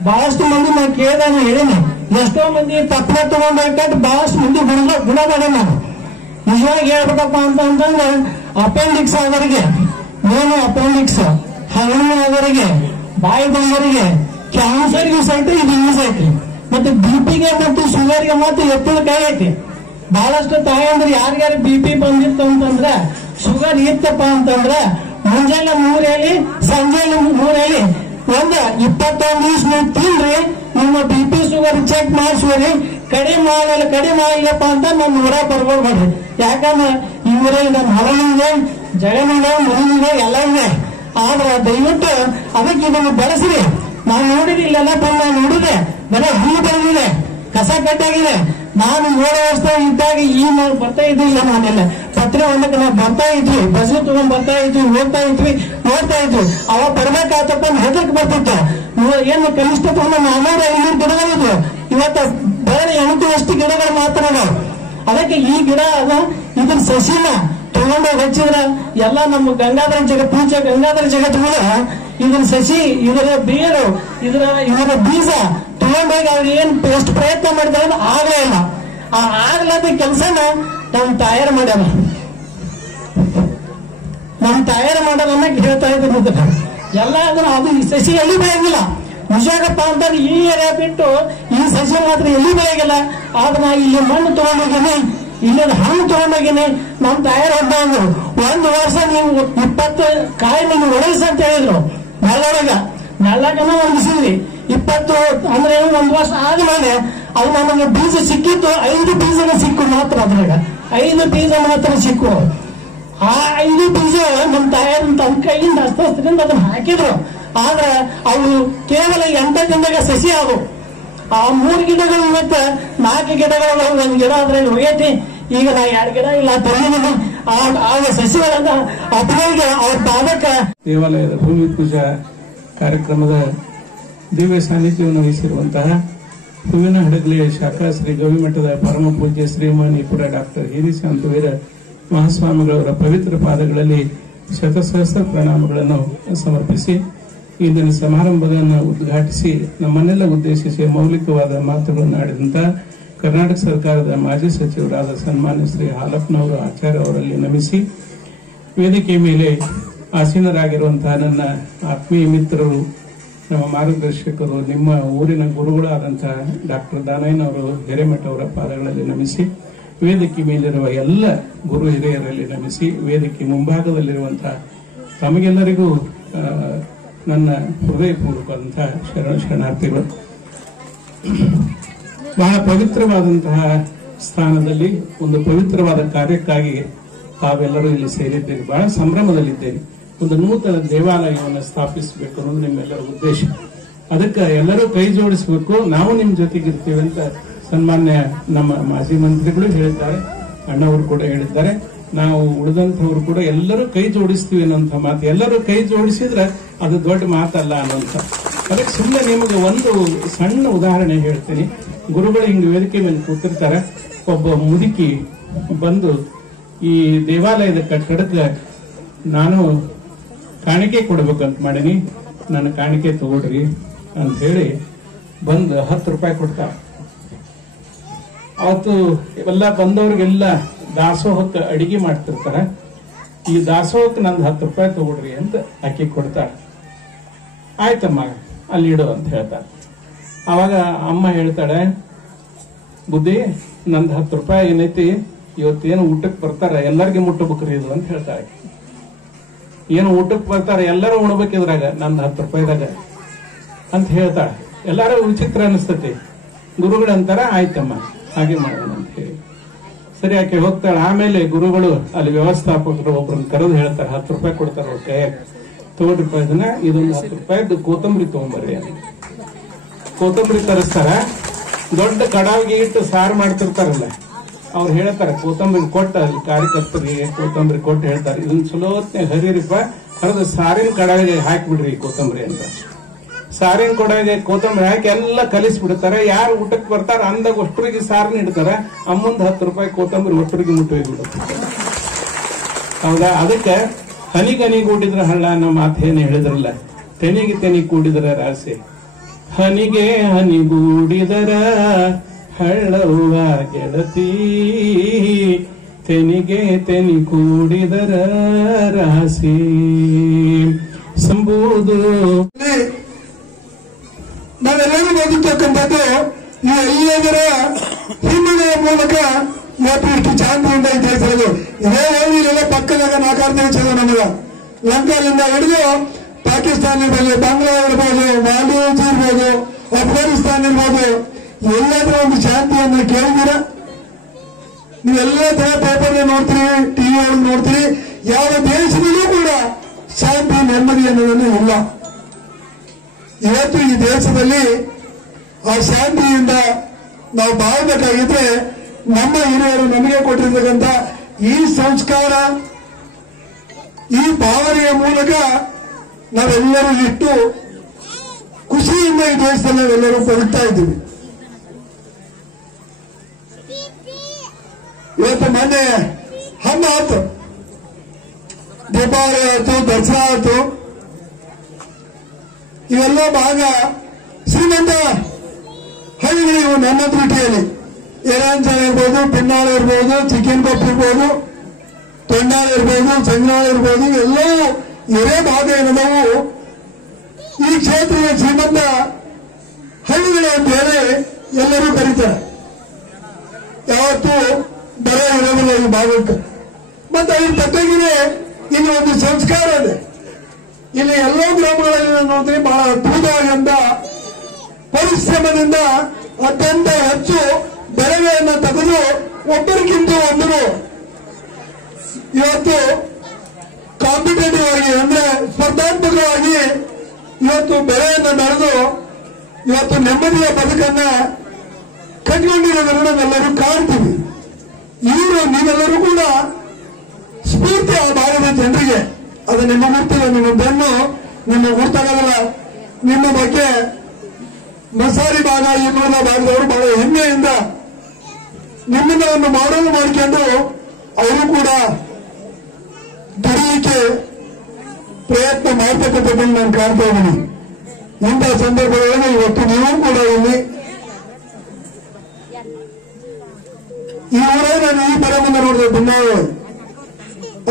ಬಹಳಷ್ಟು ಮಂದಿ ನಾನು ಕೇಳಿದ ಹೇಳಿನಿ, ಎಷ್ಟೋ ಮಂದಿ ತಪ್ಪನೆ ತಗೊಂಡ್ ಬಹಳಷ್ಟು ಮಂದಿ ಗುಣ ಮಾಡಿ ನಾನು ನಿಜವಾಗಿ ಹೇಳ್ಬೇಕಪ್ಪ ಅಂತಂದ್ರೆ ಅಪೆಂಡಿಕ್ಸ್ ಆದವರಿಗೆ, ಮೇನು ಅಪೆಂಡಿಕ್ಸ್, ಹಣ್ಣು ಆದವರಿಗೆ, ಬಾಯಿ ಬಂದವರಿಗೆ, ಕ್ಯಾನ್ಸರ್ ಯೂಸ್ ಐತಿ, ಇದು ಯೂಸ್ ಐತಿ. ಮತ್ತೆ BP ಮತ್ತು ಶುಗರ್ಗೆ ಮತ್ತು ಎತ್ತದ ಕೈ ಐತಿ. ಬಹಳಷ್ಟು ತಾಯಂದ್ರೆ ಯಾರ್ಯಾರು BP ಬಂದಿತ್ತು ಅಂತಂದ್ರೆ ಶುಗರ್ ಇತ್ತಪ್ಪ ಅಂತಂದ್ರೆ ಮುಂಜಾನೆ 3 ಹೇಳಿ ಸಂಜೆ 3 ಹೇಳಿ ಒಂದು 21 ದಿವಸ ನೀವು ತಿನ್ರಿ, ನಿಮ್ಮ BP ಶುಗರ್ ಚೆಕ್ ಮಾಡಿಸ್ರಿ, ಕಡಿಮೆ ಆಗಿಲ್ಲಪ್ಪ ಅಂತ ನಾನು ಊರ ಬರ್ಕೊಳ್ಬೇಡ್ರಿ. ಯಾಕಂದ್ರೆ ಈ ಊರಾಗ ನಮ್ಮ ಹೊಲನಿದೆ, ಜಗನಿದೆ, ಮನೆಯಿದೆ, ಎಲ್ಲ ಇದೆ. ಆದ್ರೆ ದಯವಿಟ್ಟು ಅದಕ್ಕೆ ಇದನ್ನು ಬೆಳೆಸ್ರಿ. ನಾನು ನೋಡಿದ್ರೆ ಇಲ್ಲೆಲ್ಲ ಬಂದು ನಾನು ನೋಡಿದೆ, ಬರೀ ಹುಲ್ಲು ಬೆಳೆದಿದೆ, ಕಸ ಕಟ್ಟಾಗಿದೆ. ನಾನು 7 ವರ್ಷ ಇದ್ದಾಗ ಈ ನಾವು ಬರ್ತಾ ಇದ್ದಿಲ್ಲ, ನಾನೆಲ್ಲ ಪತ್ರೆ ಹೊಂದಕ್ಕೆ ನಾವು ಬರ್ತಾ ಇದ್ವಿ, ಬಸ್ ತಗೊಂಡ್ ಬರ್ತಾ ಇದ್ವಿ, ಹೋಗ್ತಾ ಇದ್ವಿ, ನೋಡ್ತಾ ಇದ್ವಿ. ಅವಾಗ ಬರ್ಬೇಕಾತಪ್ಪ ಹೆದರ್ಕ್ ಬರ್ತಿತ್ತು. ಏನು ಕನಿಷ್ಠ ತಗೊಂಡು 400-500 ಗಿಡಗಳಿದ್ವು. ಇವತ್ತು ಬೇರೆ 8 ಗಿಡಗಳು ಮಾತ್ರ ಅದಾವ. ಅದಕ್ಕೆ ಈ ಗಿಡ ಅದ, ಇದ್ರ ಸಸಿನ ತಗೊಂಡೋಗಿ ಹಚ್ಚಿದ್ರ ಎಲ್ಲ ನಮ್ಮ ಗಂಗಾಧರ ಜಗತ್ ಪೂಜೆ ಗಂಗಾಧರ ಜಗತ್ಗಳು ಇದರ ಸಸಿ, ಇದರ ಬೇರು, ಇದರ ಬೀಜ ತಗೊಂಡೋಗಿ ಅವ್ರು ಏನ್ ಎಷ್ಟು ಪ್ರಯತ್ನ ಮಾಡಿದಾರೆ ಆಗಲೇ ಇಲ್ಲ. ಆ ಆಗ್ಲಾದ ಕೆಲಸನ ನಮ್ಮ ತಾಯಾರು ಮಾಡ್ಯಾರ. ನಮ್ಮ ತಾಯಾರು ಮಾಡೋದನ್ನ ಹೇಳ್ತಾ ಇದ್ರು. ಎಲ್ಲ ಆದ್ರೂ ಅದು ಈ ಸಸಿ ಎಲ್ಲಿ ಬೆಳೆಯಂಗಿಲ್ಲ. ನಿಜಾಗಪ್ಪ ಅಂತಾರೆ ಈ ಏರಿಯಾ ಬಿಟ್ಟು ಈ ಸಸಿ ಮಾತ್ರ ಎಲ್ಲಿ ಬೆಳೆಯಂಗಿಲ್ಲ. ಆದ್ರೆ ನಾ ಇಲ್ಲಿ ಮಣ್ಣು ತಗೊಂಡೋಗಿನಿ, ಇಲ್ಲದ ಹಣ್ಣು ತಗೊಂಡೋಗಿನಿ. ನಮ್ಮ ತಾಯಾರು ಅಂದ್ರು 1 ವರ್ಷ ನೀವು 20 ಕಾಯಿ ನೀವು ಒಣಗಿಸ ಅಂತ ಹೇಳಿದ್ರು. ನೆಳ್ಳಗನ ಒಣಗಿಸಿದ್ರಿ. 20 ಅಂದ್ರೆ 1 ವರ್ಷ ಆದ್ಮೇಲೆ ಅದು ನಮಗೆ ಬೀಜ ಸಿಕ್ಕಿತ್ತು. 5 ಬೀಜನ ಸಿಕ್ಕು ಮಾತ್ರ, ಅದ್ರಾಗ 5 ಬೀಜ ಮಾತ್ರ ಸಿಕ್ಕು. ಆ 5 ಬೀಜ ನಮ್ಮ ತಾಯಾರ ತಮ್ಮ ಕೈಯಿಂದ ಹಸ್ತದಿಂದ ಅದನ್ನ ಹಾಕಿದ್ರು. ಆದ್ರೆ ಅವು ಕೇವಲ 8 ದಿನದಾಗ ಸಸಿ ಆದವು. ಆ 3 ಗಿಡಗಳು ಇವತ್ತು 4 ಗಿಡಗಳು, 1 ಗಿಡ ಅದ್ರಲ್ಲಿ ಹೋಗೈತಿ. ಈಗ ನಾ 2 ಗಿಡ ಇಲ್ಲ ತಂದಿದ್ದೀನಿ. ಆ ಸಸಿಗಳನ್ನ ಅಪ್ಪನಿಗೆ ಅವ್ರ ಪಾದಕ್ಕೆ ದೇವಾಲಯದ ಭೂಮಿ ಪೂಜಾ ಕಾರ್ಯಕ್ರಮದ ದಿವ್ಯ ಸಾನ್ನಿಧ್ಯವನ್ನು ವಹಿಸಿರುವಂತಹ ಹೂವಿನ ಹಡಗಲಿ ಶಾಖಾ ಶ್ರೀ ಗವಿಮಠದ ಪರಮ ಪೂಜ್ಯ ಶ್ರೀಮಾನಿಪುರ ಡಾಕ್ಟರ್ ಹಿರಿಶಾಂತವೀರ ಮಹಾಸ್ವಾಮಿಗಳವರ ಪವಿತ್ರ ಪಾದಗಳಲ್ಲಿ ಶತಸಹಸ್ರ ಪ್ರಣಾಮಗಳನ್ನು ಸಮರ್ಪಿಸಿ ಇಂದಿನ ಸಮಾರಂಭವನ್ನು ಉದ್ಘಾಟಿಸಿ ನಮ್ಮನ್ನೆಲ್ಲ ಉದ್ದೇಶಿಸಿ ಮೌಲಿಕವಾದ ಮಾತುಗಳನ್ನು ಆಡಿದಂತಹ ಕರ್ನಾಟಕ ಸರ್ಕಾರದ ಮಾಜಿ ಸಚಿವರಾದ ಸನ್ಮಾನ್ಯ ಶ್ರೀ ಹಾಲಪ್ಪನವರು ಆಚಾರ್ಯ ಅವರಲ್ಲಿ ನಮಿಸಿ, ವೇದಿಕೆ ಮೇಲೆ ಆಸೀನರಾಗಿರುವಂತಹ ನನ್ನ ಆತ್ಮೀಯ ಮಿತ್ರರು, ನಮ್ಮ ಮಾರ್ಗದರ್ಶಕರು, ನಿಮ್ಮ ಊರಿನ ಗುರುಗಳಾದಂತಹ ಡಾಕ್ಟರ್ ದಾನಯ್ಯನವರು ಹಿರೇಮಠ ಅವರ ಪಾದಗಳಲ್ಲಿ ನಮಿಸಿ, ವೇದಿಕೆ ಮೇಲಿರುವ ಎಲ್ಲ ಗುರು ಹಿರಿಯರಲ್ಲಿ ನಮಿಸಿ, ವೇದಿಕೆ ಮುಂಭಾಗದಲ್ಲಿರುವಂತಹ ತಮಗೆಲ್ಲರಿಗೂ ನನ್ನ ಹೃದಯಪೂರ್ವಕವಾದಂತಹ ಶರಣಾರ್ಥಿಗಳು. ಬಹಳ ಪವಿತ್ರವಾದಂತಹ ಸ್ಥಾನದಲ್ಲಿ ಒಂದು ಪವಿತ್ರವಾದ ಕಾರ್ಯಕ್ಕಾಗಿ ತಾವೆಲ್ಲರೂ ಇಲ್ಲಿ ಸೇರಿದ್ದೇವೆ. ಬಹಳ ಸಂಭ್ರಮದಲ್ಲಿದ್ದೇವೆ. ಒಂದು ನೂತನ ದೇವಾಲಯವನ್ನು ಸ್ಥಾಪಿಸಬೇಕು ಅನ್ನೋದು ನಿಮ್ಮೆಲ್ಲರ ಉದ್ದೇಶ. ಅದಕ್ಕೆ ಎಲ್ಲರೂ ಕೈ ಜೋಡಿಸಬೇಕು. ನಾವು ನಿಮ್ ಜೊತೆಗಿರ್ತೀವಿ ಅಂತ ಸನ್ಮಾನ್ಯ ನಮ್ಮ ಮಾಜಿ ಮಂತ್ರಿಗಳು ಹೇಳಿದ್ದಾರೆ, ಅಣ್ಣವರು ಕೂಡ ಹೇಳಿದ್ದಾರೆ. ನಾವು ಉಳಿದಂತವ್ರು ಕೂಡ ಎಲ್ಲರೂ ಕೈ ಜೋಡಿಸ್ತೀವಿ ಅನ್ನೋಂಥ ಮಾತು. ಎಲ್ಲರೂ ಕೈ ಜೋಡಿಸಿದ್ರೆ ಅದು ದೊಡ್ಡ ಮಾತಲ್ಲ ಅನ್ನೋಂಥ. ಅದಕ್ಕೆ ಸುಮ್ಮನೆ ನಿಮಗೆ ಒಂದು ಸಣ್ಣ ಉದಾಹರಣೆ ಹೇಳ್ತೀನಿ. ಗುರುಗಳು ಹಿಂಗ ವೇದಿಕೆ ಮೇಲೆ ಕೂತಿರ್ತಾರೆ. ಒಬ್ಬ ಮುದುಕಿ ಬಂದು ಈ ದೇವಾಲಯದ ಕಟ್ಟಡಕ್ಕೆ ನಾನು ಕಾಣಿಕೆ ಕೊಡ್ಬೇಕಂತ ಮಾಡೀನಿ, ನನ್ನ ಕಾಣಿಕೆ ತಗೊಳ್ರಿ ಅಂತ ಹೇಳಿ ಬಂದು 10 ರೂಪಾಯಿ ಕೊಡ್ತಾರ. ಅವತ್ತು ಎಲ್ಲ ಬಂದವ್ರಿಗೆಲ್ಲ ದಾಸೋಹಕ್ಕೆ ಅಡಿಗೆ ಮಾಡ್ತಿರ್ತಾರ. ಈ ದಾಸೋಹಕ್ಕೆ ನಂದು 10 ರೂಪಾಯಿ ತಗೊಳ್ರಿ ಅಂತ ಆಕಿ ಕೊಡ್ತಾಳ. ಆಯ್ತಮ್ಮ ಅಲ್ಲಿ ಇಡು ಅಂತ ಹೇಳ್ತಾರ. ಅವಾಗ ಅಮ್ಮ ಹೇಳ್ತಾಳೆ, ಬುದ್ಧಿ ನಂದು 10 ರೂಪಾಯಿ ಏನೈತಿ, ಇವತ್ತೇನು ಊಟಕ್ಕೆ ಬರ್ತಾರ ಎಲ್ಲರಿಗೂ ಮುಟ್ಟಬೇಕ್ರಿ ಇದು ಅಂತ ಹೇಳ್ತಾಳೆ. ಏನು ಊಟಕ್ಕೆ ಬರ್ತಾರ ಎಲ್ಲರೂ ಉಣ್ಬೇಕಿದ್ರಾಗ ನಂದು 10 ರೂಪಾಯಿದಾಗ ಅಂತ ಹೇಳ್ತಾಳೆ. ಎಲ್ಲಾರು ವಿಚಿತ್ರ ಅನಿಸ್ತತಿ. ಗುರುಗಳಂತಾರ ಆಯ್ತಮ್ಮ ಹಾಗೆ ಮಾಡೋಣ ಅಂತ ಹೇಳಿ ಸರಿ ಆಕೆ ಹೋಗ್ತಾಳೆ. ಆಮೇಲೆ ಗುರುಗಳು ಅಲ್ಲಿ ವ್ಯವಸ್ಥಾಪಕರು ಒಬ್ರನ್ನ ಕರೆದು ಹೇಳ್ತಾರೆ, 10 ರೂಪಾಯಿ ಕೊಡ್ತಾರ ಅವ್ರ ಕೈಯಾಗ, ತಗೊಳ್ರಿಪ್ಪ ಇದನ್ನ, ಇದೊಂದು 10 ರೂಪಾಯಿದ್ದು ಕೋತಂಬರಿ ತಗೊಂಬರ್ರಿ ಅಂತ. ಕೋತಂಬರಿ ತರಿಸ್ತಾರ. ದೊಡ್ಡ ಕಡಾವಿಗೆ ಇಟ್ಟು ಸಾರು ಮಾಡ್ತಿರ್ತಾರಲ್ಲ, ಅವ್ರು ಹೇಳ್ತಾರೆ ಕೋತಂಬರಿ ಕೊಟ್ಟ ಅಲ್ಲಿ ಕಾರ್ಯಕರ್ತರಿಗೆ ಕೋತಂಬರಿ ಕೊಟ್ಟು ಹೇಳ್ತಾರೆ, ಇದನ್ನ ಚಲೋತ್ನೆ ಹರಿರಿಪ್ಪ, ಹರಿದು ಸಾರಿನ ಕಡಾವಿಗೆ ಹಾಕಿಬಿಡ್ರಿ ಕೋತಂಬರಿ ಅಂತ. ಸಾರಿನ ಕಡಾವಿಗೆ ಕೋತಂಬರಿ ಹಾಕಿ ಎಲ್ಲ ಕಲಿಸ್ಬಿಡ್ತಾರೆ. ಯಾರು ಊಟಕ್ಕೆ ಬರ್ತಾರ ಅಂದಾಗ ಒಷ್ಟರಿಗೆ ಸಾರನ್ನ ಇಡ್ತಾರ. ಅಮ್ಮಂದ್ 10 ರೂಪಾಯಿ ಕೋತಂಬರಿ ಒಟ್ಟರಿಗೆ ಮುಟ್ಟೋಗ್ಬಿಡುತ್ತೆ. ಹೌದಾ? ಅದಕ್ಕೆ ಹನಿಗನಿ ಕೂಡಿದ್ರ ಹಳ್ಳ ಅನ್ನೋ ಮಾತು ಏನು ಹೇಳಿದ್ರಲ್ಲ, ತೆನಿಗೆ ತೆನಿ ಕೂಡಿದ್ರ ರಾಸೆ, ಹನಿಗೆ ಹನಿಗೂಡಿದರ ಹಳ್ಳವ್ವ ಗೆಳತಿ, ತೆನಿಗೆ ತೆನಿ ಕೂಡಿದರ ರಾಸಿ ಸಂಬೂದು. ನಾವೆಲ್ಲರೂ ಓದಿರ್ತಕ್ಕಂಥದ್ದು ಈ ಎಲ್ಲದರ ಹಿನ್ನೆಲೆಯ ಮೂಲಕ ಇವತ್ತು ಇಷ್ಟು ಚಾಂತಿಯಿಂದ ಇತಿಹಾಸಗಳು ಇದೇ ಓದಿಲ್ಲ. ಪಕ್ಕದಾಗ 4-5 ನಮಗ ಲಂಕಾದಿಂದ ಹಿಡಿದು ಪಾಕಿಸ್ತಾನ ಇರಲಿ, ಬಾಂಗ್ಲಾ ಇರ್ಬೋದು, ಮಾಲ್ಡೀವ್ಸ್ ಇರ್ಬೋದು, ಅಫ್ಘಾನಿಸ್ತಾನ ಇರ್ಬೋದು, ಎಲ್ಲಾದ್ರೂ ಒಂದು ಶಾಂತಿಯನ್ನು ಕೇಳಿದ್ದೀರಾ? ನೀವೆಲ್ಲ ತರ ಪೇಪರ್ ನೋಡ್ತೀರಿ, ಟಿವಿ ಒಳಗೆ ನೋಡ್ತೀರಿ. ಯಾವ ದೇಶದಲ್ಲೂ ಕೂಡ ಶಾಂತಿ ನೆಮ್ಮದಿ ಅನ್ನೋದನ್ನು ಇಲ್ಲ. ಇವತ್ತು ಈ ದೇಶದಲ್ಲಿ ಆ ಶಾಂತಿಯಿಂದ ನಾವು ಬಾಳ್ಬೇಕಾಗಿದ್ರೆ ನಮ್ಮ ಹಿರಿಯರು ನಮಗೆ ಕೊಟ್ಟಿರ್ತಕ್ಕಂಥ ಈ ಸಂಸ್ಕಾರ, ಈ ಭಾವನೆಯ ಮೂಲಕ ನಾವೆಲ್ಲರೂ ಇಷ್ಟು ಖುಷಿಯಿಂದ ಈ ದೇಶದಲ್ಲಿ ನಾವೆಲ್ಲರೂ ಬದುಕ್ತಾ ಇದ್ದೀವಿ. ಇವತ್ತು ಮೊನ್ನೆ ಹಬ್ಬ ಆಯ್ತು, ದೀಪಾವಳಿ ಆಯ್ತು, ದಸರಾ ಆಯ್ತು. ಇವೆಲ್ಲ ಭಾಗ ಶ್ರೀಮಂತ ಹಳ್ಳಿಗಳು ನಮ್ಮ ದೃಷ್ಟಿಯಲ್ಲಿ ಏರಾಂಚನ ಇರ್ಬೋದು, ಪಿನ್ನಾಳ ಇರ್ಬೋದು, ಚಿಕ್ಕನ್ ಕೊಪ್ಪ ಇರ್ಬೋದು, ತೊಂಡಾಳ ಇರ್ಬೋದು, ಸಂಗ್ರಾಳ ಇರ್ಬೋದು, ಎಲ್ಲವೂ ಇವರೇ ಭಾಗ ಏನದವು ಈ ಕ್ಷೇತ್ರದ ಶ್ರೀಮಂತ ಹಳ್ಳಿಗಳು ಅಂತ ಹೇಳಿ ಎಲ್ಲರೂ ಕರೀತಾರೆ. ಯಾವತ್ತೂ ಬರ ಇರೋದಿಲ್ಲ ಈ ಭಾಗಕ್ಕೆ. ಮತ್ತೆ ಅದ್ರ ತಕ್ಕಾಗಿದೆ ಇಲ್ಲಿ ಒಂದು ಸಂಸ್ಕಾರ ಇದೆ. ಇಲ್ಲಿ ಎಲ್ಲೋ ಗ್ರಾಮಗಳಲ್ಲಿ ನೋಡಿದ್ರೆ ಬಹಳ ಅದ್ಭುತವಾದಂತ ಪರಿಶ್ರಮದಿಂದ ಅತ್ಯಂತ ಹೆಚ್ಚು ಬೆಳೆಗಳನ್ನು ತೆಗೆದು ಒಬ್ಬರಿಗಿಂತ ಒಬ್ಬರು ಇವತ್ತು ಕಾಂಪಿಟೇಟಿವ್ ಆಗಿ ಅಂದ್ರೆ ಸ್ಪರ್ಧಾತ್ಮಕವಾಗಿ ಇವತ್ತು ಬೆಳೆಯನ್ನು ಬೆಳೆದು ಇವತ್ತು ನೆಮ್ಮದಿಯ ಬದುಕನ್ನ ಕಟ್ಕೊಂಡಿರೋದನ್ನು ನಾವೆಲ್ಲರೂ ಕಾಣ್ತೀವಿ. ನೀವೆಲ್ಲರೂ ಕೂಡ ಸ್ಫೂರ್ತಿ ಆ ಭಾಗದ ಜನರಿಗೆ. ಅದು ನಿಮ್ಮ ಗುರ್ತಿಲ್ಲ, ನಿಮ್ಮ ಬೆನ್ನು ನಿಮ್ಮ ಗುರ್ತಾಗಲ್ಲ. ನಿಮ್ಮ ಬಗ್ಗೆ ಮಸಾರಿ ಭಾಗ, ಈ ಭಾಗದವರು ಬಹಳ ಹೆಮ್ಮೆಯಿಂದ ನಿಮ್ಮನ್ನ ಒಂದು ಮಾಡಲು ಮಾಡಿಕೊಂಡು ಅವರು ಕೂಡ ದುಡಿಲಿಕ್ಕೆ ಪ್ರಯತ್ನ ಮಾಡ್ತಕ್ಕಂಥದ್ದನ್ನು ನಾನು ಕಾಣ್ತಾ ಇದ್ದೀನಿ. ಇಂಥ ಸಂದರ್ಭಗಳಲ್ಲಿ ಇವತ್ತು ನೀವು ಕೂಡ ಇಲ್ಲಿ ಈ ಊರೇ ನಾನು ಈ ತರ ಮುಂದೆ ನೋಡಿದೆ. ಭಿನ್ನಾವ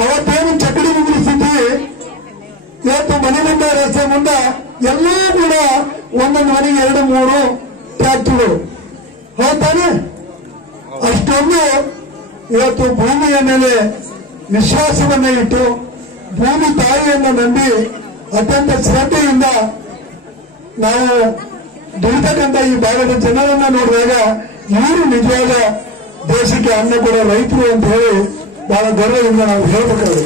ಅವತ್ತೇನು ಚಕಡಿ ಮುಗಿದ ಸ್ಥಿತಿ, ಇವತ್ತು ಮನೆ ಮುಂದೆ ರಸ್ತೆ ಮುಂದೆ ಎಲ್ಲವೂ ಕೂಡ ಒಂದೊಂದು ಮನೆಗೆ 2-3 ಟ್ರ್ಯಾಕ್ಟರ್ಗಳು ಹೋಗ್ತಾನೆ. ಅಷ್ಟೊಂದು ಇವತ್ತು ಭೂಮಿಯ ಮೇಲೆ ವಿಶ್ವಾಸವನ್ನ ಇಟ್ಟು ಭೂಮಿ ತಾಯಿಯನ್ನ ನಂಬಿ ಅತ್ಯಂತ ಶ್ರದ್ಧೆಯಿಂದ ನಾವು ದುಡಿತಕ್ಕಂಥ ಈ ಭಾಗದ ಜನರನ್ನ ನೋಡಿದಾಗ ಇವರು ನಿಜವಾದ ದೇಶಕ್ಕೆ ಅನ್ನ ಕೊಡೋ ರೈತರು ಅಂತ ಹೇಳಿ ಬಹಳ ಗರ್ವದಿಂದ ನಾವು ಹೇಳ್ಬೇಕಾದ್ರೆ.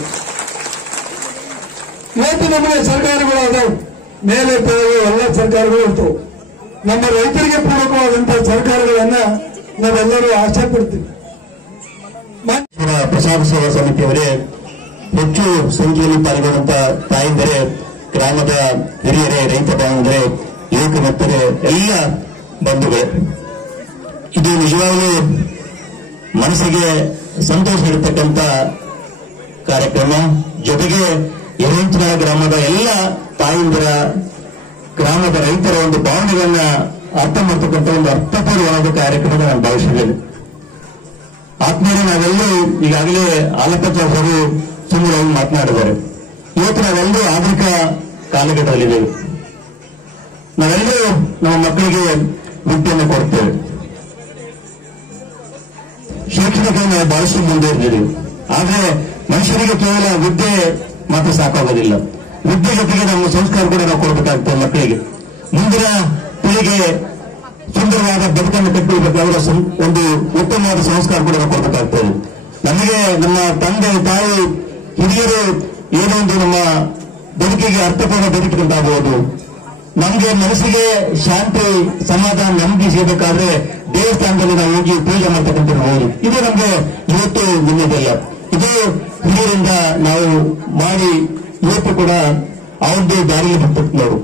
ಇವತ್ತು ನಮಗೆ ಸರ್ಕಾರಗಳು ಅದಾವು, ಮೇಲೆ ಎಲ್ಲ ಸರ್ಕಾರಗಳು ಇರ್ತವೆ. ನಮ್ಮ ರೈತರಿಗೆ ಪೂರಕವಾದಂತಹ ಸರ್ಕಾರಗಳನ್ನ ನಾವೆಲ್ಲರೂ ಆಶೆ ಪಡ್ತೀವಿ. ಪ್ರಸಾದ ಸೇವಾ ಸಮಿತಿಯವರೇ ಹೆಚ್ಚು ಸಂಖ್ಯೆಯಲ್ಲಿ ಪಾಲ್ಗೊಂಡಂತ ತಾಯಿಂದರೆ, ಗ್ರಾಮದ ಹಿರಿಯರೇ, ರೈತ ಬಾಂಧವರೇ, ಯುವಕ ಮಕ್ಕಳೇ, ಎಲ್ಲ ಬಂಧುಗಳೇ, ಇದು ನಿಜವಾಗಲೂ ಮನಸ್ಸಿಗೆ ಸಂತೋಷ ನೀಡತಕ್ಕಂತ ಕಾರ್ಯಕ್ರಮ. ಜೊತೆಗೆ ಯರಂಚನ ಗ್ರಾಮದ ಎಲ್ಲ ತಾಯಿಂದರ, ಗ್ರಾಮದ ರೈತರ ಒಂದು ಭಾವನೆಗಳನ್ನ ಅರ್ಥ ಮಾಡ್ತಕ್ಕಂಥ ಒಂದು ಅರ್ಥಪೂರ್ಣವಾದ ಕಾರ್ಯಕ್ರಮ ನಾನು ಭಾವಿಸಿದ್ದೇನೆ. ಆತ್ಮೀಯರೇ, ನಾವೆಲ್ಲರೂ ಈಗಾಗಲೇ ಆಲಪತ್ರ ಅವರು ಸುಂದರವಾಗಿ ಮಾತನಾಡಿದ್ದಾರೆ. ಇವತ್ತು ನಾವೆಲ್ಲರೂ ಆಧುನಿಕ ಕಾಲಘಟ್ಟದಲ್ಲಿದ್ದೇವೆ. ನಾವೆಲ್ಲರೂ ನಮ್ಮ ಮಕ್ಕಳಿಗೆ ವಿದ್ಯೆಯನ್ನು ಕೊಡ್ತೇವೆ. ಶೈಕ್ಷಣಿಕ ನಾವು ಬಹಳಷ್ಟು ಮುಂದುವರೆದಿದ್ದೇವೆ. ಆದ್ರೆ ಮನುಷ್ಯರಿಗೆ ಕೇವಲ ವಿದ್ಯೆ ಮಾತ್ರ ಸಾಕಾಗೋದಿಲ್ಲ. ವಿದ್ಯೆ ಜೊತೆಗೆ ನಮ್ಮ ಸಂಸ್ಕಾರ ಕೂಡ ನಾವು ಕೊಡಬೇಕಾಗ್ತದೆ. ಮಕ್ಕಳಿಗೆ ಮುಂದಿನ ಪೀಳಿಗೆ ಸುಂದರವಾದ ಬದುಕನ್ನು ಕಟ್ಟಿಬೇಕಾದ್ರೆ ಒಂದು ಉತ್ತಮವಾದ ಸಂಸ್ಕಾರ ಕೂಡ ನಾವು ಕೊಡಬೇಕಾಗ್ತದೆ. ನಮಗೆ ನಮ್ಮ ತಂದೆ ತಾಯಿ ಹಿರಿಯರು ಏನೊಂದು ನಮ್ಮ ಬದುಕಿಗೆ ಅರ್ಥಪೂರ್ಣ ಬದುಕುಂಟಾಗಬಹುದು. ನಮಗೆ ಮನಸ್ಸಿಗೆ ಶಾಂತಿ ಸಮಾಧಾನ ನೆಮ್ಮದಿ ಸಿಗಬೇಕಾದ್ರೆ ದೇವಸ್ಥಾನದಲ್ಲಿ ನಾವು ಹೋಗಿ ಪೂಜೆ ಮಾಡ್ತಕ್ಕಂಥದ್ದು. ಇದು ನಮಗೆ ಇವತ್ತು ನಿಮ್ಮದಲ್ಲ, ಇದು ಹಿರಿಯರಿಂದ ನಾವು ಮಾಡಿ ಇವತ್ತು ಕೂಡ ಅವ್ರದ್ದು ದಾರಿಯಲ್ಲಿ ಬರ್ತಕ್ಕಂಥವ್ರು.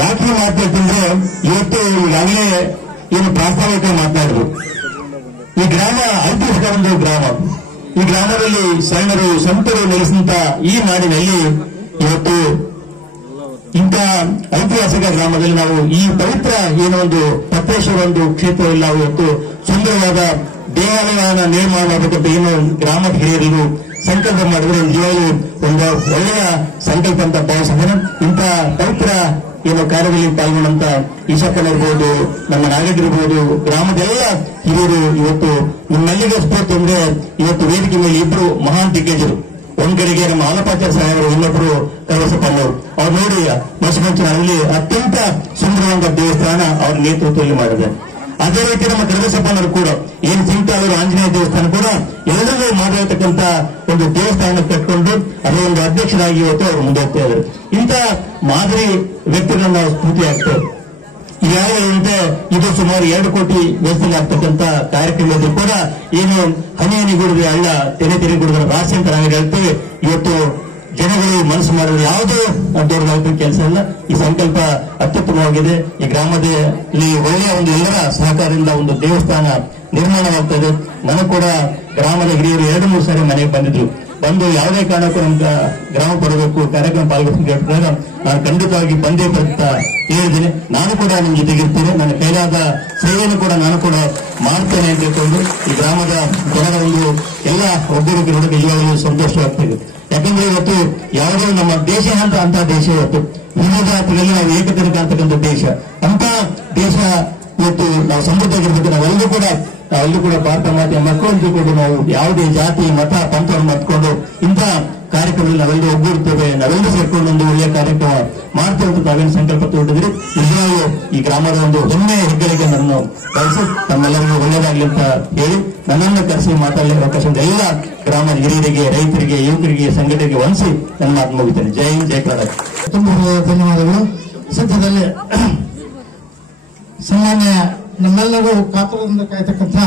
ಯಾಕೆ ಮಾತಾಡ್ತಂದ್ರೆ ಇವತ್ತು ಈಗಾಗಲೇ ಏನು ಪ್ರಾಸ್ತಾವಿಕ ಮಾತನಾಡಿದ್ರು. ಈ ಗ್ರಾಮ ಐತಿಹಾಸಿಕ ಒಂದು ಗ್ರಾಮ. ಈ ಗ್ರಾಮದಲ್ಲಿ ಶರಣರು ಸಂತರು ನೆಲೆಸಿದಂತ ಈ ನಾಡಿನಲ್ಲಿ ಇವತ್ತು ಇಂಥ ಐತಿಹಾಸಿಕ ಗ್ರಾಮದಲ್ಲಿ ನಾವು ಈ ಪವಿತ್ರ ಏನೋ ಒಂದು ಪತ್ರೇಶ್ವರ ಒಂದು ಕ್ಷೇತ್ರದಲ್ಲಿ ನಾವು ಇವತ್ತು ಸುಂದರವಾದ ದೇವಾಲಯವನ್ನು ನಿರ್ಮಾಣ ಮಾಡಬೇಕಂತ ಏನೋ ಗ್ರಾಮದ ಹಿರಿಯರಿಗೂ ಸಂಕಲ್ಪ ಮಾಡಿದ್ರೆ ನಿಜವಾಗ್ಲೂ ಒಂದು ಒಳ್ಳೆಯ ಸಂಕಲ್ಪ ಅಂತ ಭಾವಿಸಿದ್ದೇನೆ. ಇಂಥ ಪವಿತ್ರ ಏನೋ ಕಾರ್ಯದಲ್ಲಿ ಪಾಲ್ಗೊಂಡಂತ ಈಶಪ್ಪನಿರ್ಬೋದು, ನಮ್ಮ ನಾಗರಿಕರಿರ್ಬೋದು, ಗ್ರಾಮದೆಲ್ಲ ಹಿರಿಯರು ಇವತ್ತು ನಿಮ್ಮೆಲ್ಲಿಗೆ ಸ್ಫೂರ್ತಿ ಅಂದ್ರೆ ಇವತ್ತು ವೇದಿಕೆ ಮೇಲೆ ಇಬ್ಬರು ಮಹಾನ್ ದಿಗ್ಗಜರು ಒಂದ್ ಕಡೆಗೆ ನಮ್ಮ ಆಲಪಾಚಾರ್ಯ ಸಾಹೇಬರು, ಇನ್ನೊಬ್ರು ಕರವಸಪ್ಪನವರು, ಅವ್ರು ನೋಡಿ ಮಸಮಂಚಿನಲ್ಲಿ ಅತ್ಯಂತ ಸುಂದರವಾದ ದೇವಸ್ಥಾನ ಅವ್ರ ನೇತೃತ್ವದಲ್ಲಿ ಮಾಡಿದೆ. ಅದೇ ರೀತಿ ನಮ್ಮ ಕರವಸಪ್ಪನವರು ಕೂಡ ಏನ್ ಸಿಂಟಾಳೂರು ಆಂಜನೇಯ ದೇವಸ್ಥಾನ ಕೂಡ ಎಲ್ಲರಿಗೂ ಮಾಡಿರತಕ್ಕಂತ ಒಂದು ದೇವಸ್ಥಾನ ಕಟ್ಕೊಂಡು ಅದರ ಒಂದು ಅಧ್ಯಕ್ಷರಾಗಿ ಇವತ್ತು ಅವರು ಮುಂದೆ ಹೋಗ್ತಾ ಇದ್ದಾರೆ. ಇಂಥ ಮಾದರಿ ವ್ಯಕ್ತಿಗಳನ್ನ ನಾವು ಸ್ಫೂರ್ತಿ ಆಗ್ತೇವೆ. ಈಗಾಗಲೇ ಇದು ಸುಮಾರು 2 ಕೋಟಿ ವೆಚ್ಚದಲ್ಲಿ ಆಗ್ತಕ್ಕಂಥ ಕಾರ್ಯಕ್ರಮದಲ್ಲಿ ಕೂಡ ಏನು ಹನಿ ಹನಿಗೂಡಿದ್ರೆ ಹಳ್ಳ, ತೆನೆ ತೆನೆಗೂಡಿದ್ರೆ ರಾಶಿ ಅಂತ ನಾವು ಹೇಳ್ತೇವೆ. ಇವತ್ತು ಜನಗಳು ಮನಸ್ಸು ಮಾಡಿದ್ರೆ ಯಾವುದೋ ದೊಡ್ಡದಾಗ್ತಕ್ಕ ಕೆಲಸ ಇಲ್ಲ. ಈ ಸಂಕಲ್ಪ ಅತ್ಯುತ್ತಮವಾಗಿದೆ. ಈ ಗ್ರಾಮದಲ್ಲಿ ಒಳ್ಳೆಯ ಒಂದು ಎಲ್ಲರ ಸಹಕಾರದಿಂದ ಒಂದು ದೇವಸ್ಥಾನ ನಿರ್ಮಾಣವಾಗ್ತಾ ಇದೆ. ನನಗೂ ಕೂಡ ಗ್ರಾಮದ ಹಿರಿಯರು 2-3 ಸಾರಿ ಮನೆಗೆ ಬಂದು ಯಾವುದೇ ಕಾರಣಕ್ಕೂ ನಮ್ಗೆ ಗ್ರಾಮ ಬರಬೇಕು, ಕಾರ್ಯಕ್ರಮ ಪಾಲ್ಗೊಳ್ಬೇಕು, ನಾನು ಖಂಡಿತವಾಗಿ ಬಂದೇ ಅಂತ ಹೇಳಿದ್ದೀನಿ. ನಾನು ಕೂಡ ನಿಮ್ ಜೊತೆಗಿರ್ತೀನಿ. ನನ್ನ ಕೈಲಾದ ಸೇವೆಯನ್ನು ಕೂಡ ನಾನು ಕೂಡ ಮಾಡ್ತೇನೆ ಅಂತ ಹೇಳ್ಕೊಂಡು ಈ ಗ್ರಾಮದ ಜನರ ಒಂದು ಎಲ್ಲ ಒಬ್ಬರಿಗೆ ನೋಡೋಕೆ ಇವಾಗಲೂ ಸಂತೋಷವಾಗ್ತಿದೆ. ಯಾಕಂದ್ರೆ ಇವತ್ತು ಯಾವುದೋ ನಮ್ಮ ದೇಶ ಅಂತ ದೇಶ ಇವತ್ತು ವಿವಿಧ ಜಾತಿಗಳಲ್ಲಿ ನಾವು ಏಕತೆಯನ್ನು ಕಾಣ್ತಕ್ಕಂಥ ದೇಶ. ಅಂತ ದೇಶ ಇವತ್ತು ನಾವು ಸಮೃದ್ಧವಾಗಿರ್ಬೇಕು. ನಾವೆಲ್ಲರೂ ಕೂಡ ಭಾರತ ಮಾತೆಯ ಮಕ್ಕಳು ಅಂತ ತಿಳ್ಕೊಂಡು ನಾವು ಯಾವುದೇ ಜಾತಿ ಮತ ಪಂಥವನ್ನು ಮತ್ಕೊಂಡು ಇಂಥ ಕಾರ್ಯಕ್ರಮದಲ್ಲಿ ನಾವೆಲ್ಲರೂ ಒಗ್ಗೂಡ್ತೇವೆ, ನಾವೆಲ್ಲರೂ ಸೇರ್ಕೊಂಡು ಒಂದು ಒಳ್ಳೆಯ ಕಾರ್ಯಕ್ರಮ ಮಾಡ್ತೇವೆ ಅಂತ ತಾವೇನು ಸಂಕಲ್ಪ ತಗೊಂಡಿದ್ರಿ. ನಿಜವಾಗೂ ಈ ಗ್ರಾಮದ ಒಂದು ಹೆಮ್ಮೆಯ ಹೆಗ್ಗಳಿಕೆ ನನ್ನನ್ನು ಕಳಿಸಿ ತಮ್ಮೆಲ್ಲರಿಗೂ ಒಳ್ಳೆಯದಾಗಲಿ ಅಂತ ಹೇಳಿ ನನ್ನನ್ನು ಕರೆಸಿ ಮಾತಾಡಲಿಕ್ಕೆ ಅವಕಾಶ ಎಲ್ಲ ಗ್ರಾಮದ ಹಿರಿಯರಿಗೆ, ರೈತರಿಗೆ, ಯುವಕರಿಗೆ, ಸಂಘಟನೆಗೆ ವಂದಿಸಿ ನನ್ನ ಮಾತು ಮುಗಿತೇನೆ. ಜೈ ಹಿಂದ್, ಜೈ ಕರ್ನಾಟಕ. ತುಂಬ ಧನ್ಯವಾದಗಳು. ಸದ್ಯದಲ್ಲಿ ಸಾಮಾನ್ಯ ನಮ್ಮೆಲ್ಲರೂ ಕಾತರದಿಂದ ಕಾಯ್ತಕ್ಕಂಥ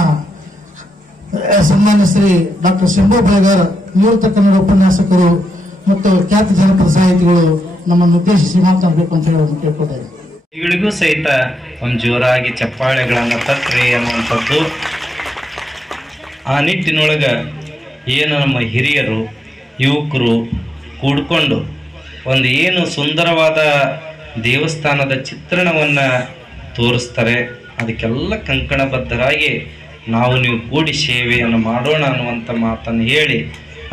ಸನ್ಮಾನ್ಯ ಶ್ರೀ ಡಾಕ್ಟರ್ ಶಂಭು ಬೆಳಗಾರ್, ನಿವೃತ್ತ ಕನ್ನಡ ಉಪನ್ಯಾಸಕರು ಮತ್ತು ಖ್ಯಾತ ಜನಪದ ಸಾಹಿತಿಗಳು ನಮ್ಮನ್ನು ಉದ್ದೇಶಿಸಿ ಮಾತನಾಡಬೇಕು ಅಂತ ಹೇಳಿ ಕೇಳ್ಕೊಳ್ತಾರೆ. ಇಗಳಿಗೂ ಸಹಿತ ಒಂದು ಜೋರಾಗಿ ಚಪ್ಪಾಳೆಗಳನ್ನು ತಟ್ರಿ ಅನ್ನುವಂಥದ್ದು. ಆ ನಿಟ್ಟಿನೊಳಗೆ ಏನು ನಮ್ಮ ಹಿರಿಯರು, ಯುವಕರು ಕೂಡ್ಕೊಂಡು ಒಂದು ಏನು ಸುಂದರವಾದ ದೇವಸ್ಥಾನದ ಚಿತ್ರಣವನ್ನು ತೋರಿಸ್ತಾರೆ, ಅದಕ್ಕೆಲ್ಲ ಕಂಕಣಬದ್ಧರಾಗಿ ನಾವು ನೀವು ಕೂಡಿ ಸೇವೆಯನ್ನು ಮಾಡೋಣ ಅನ್ನುವಂಥ ಮಾತನ್ನು ಹೇಳಿ,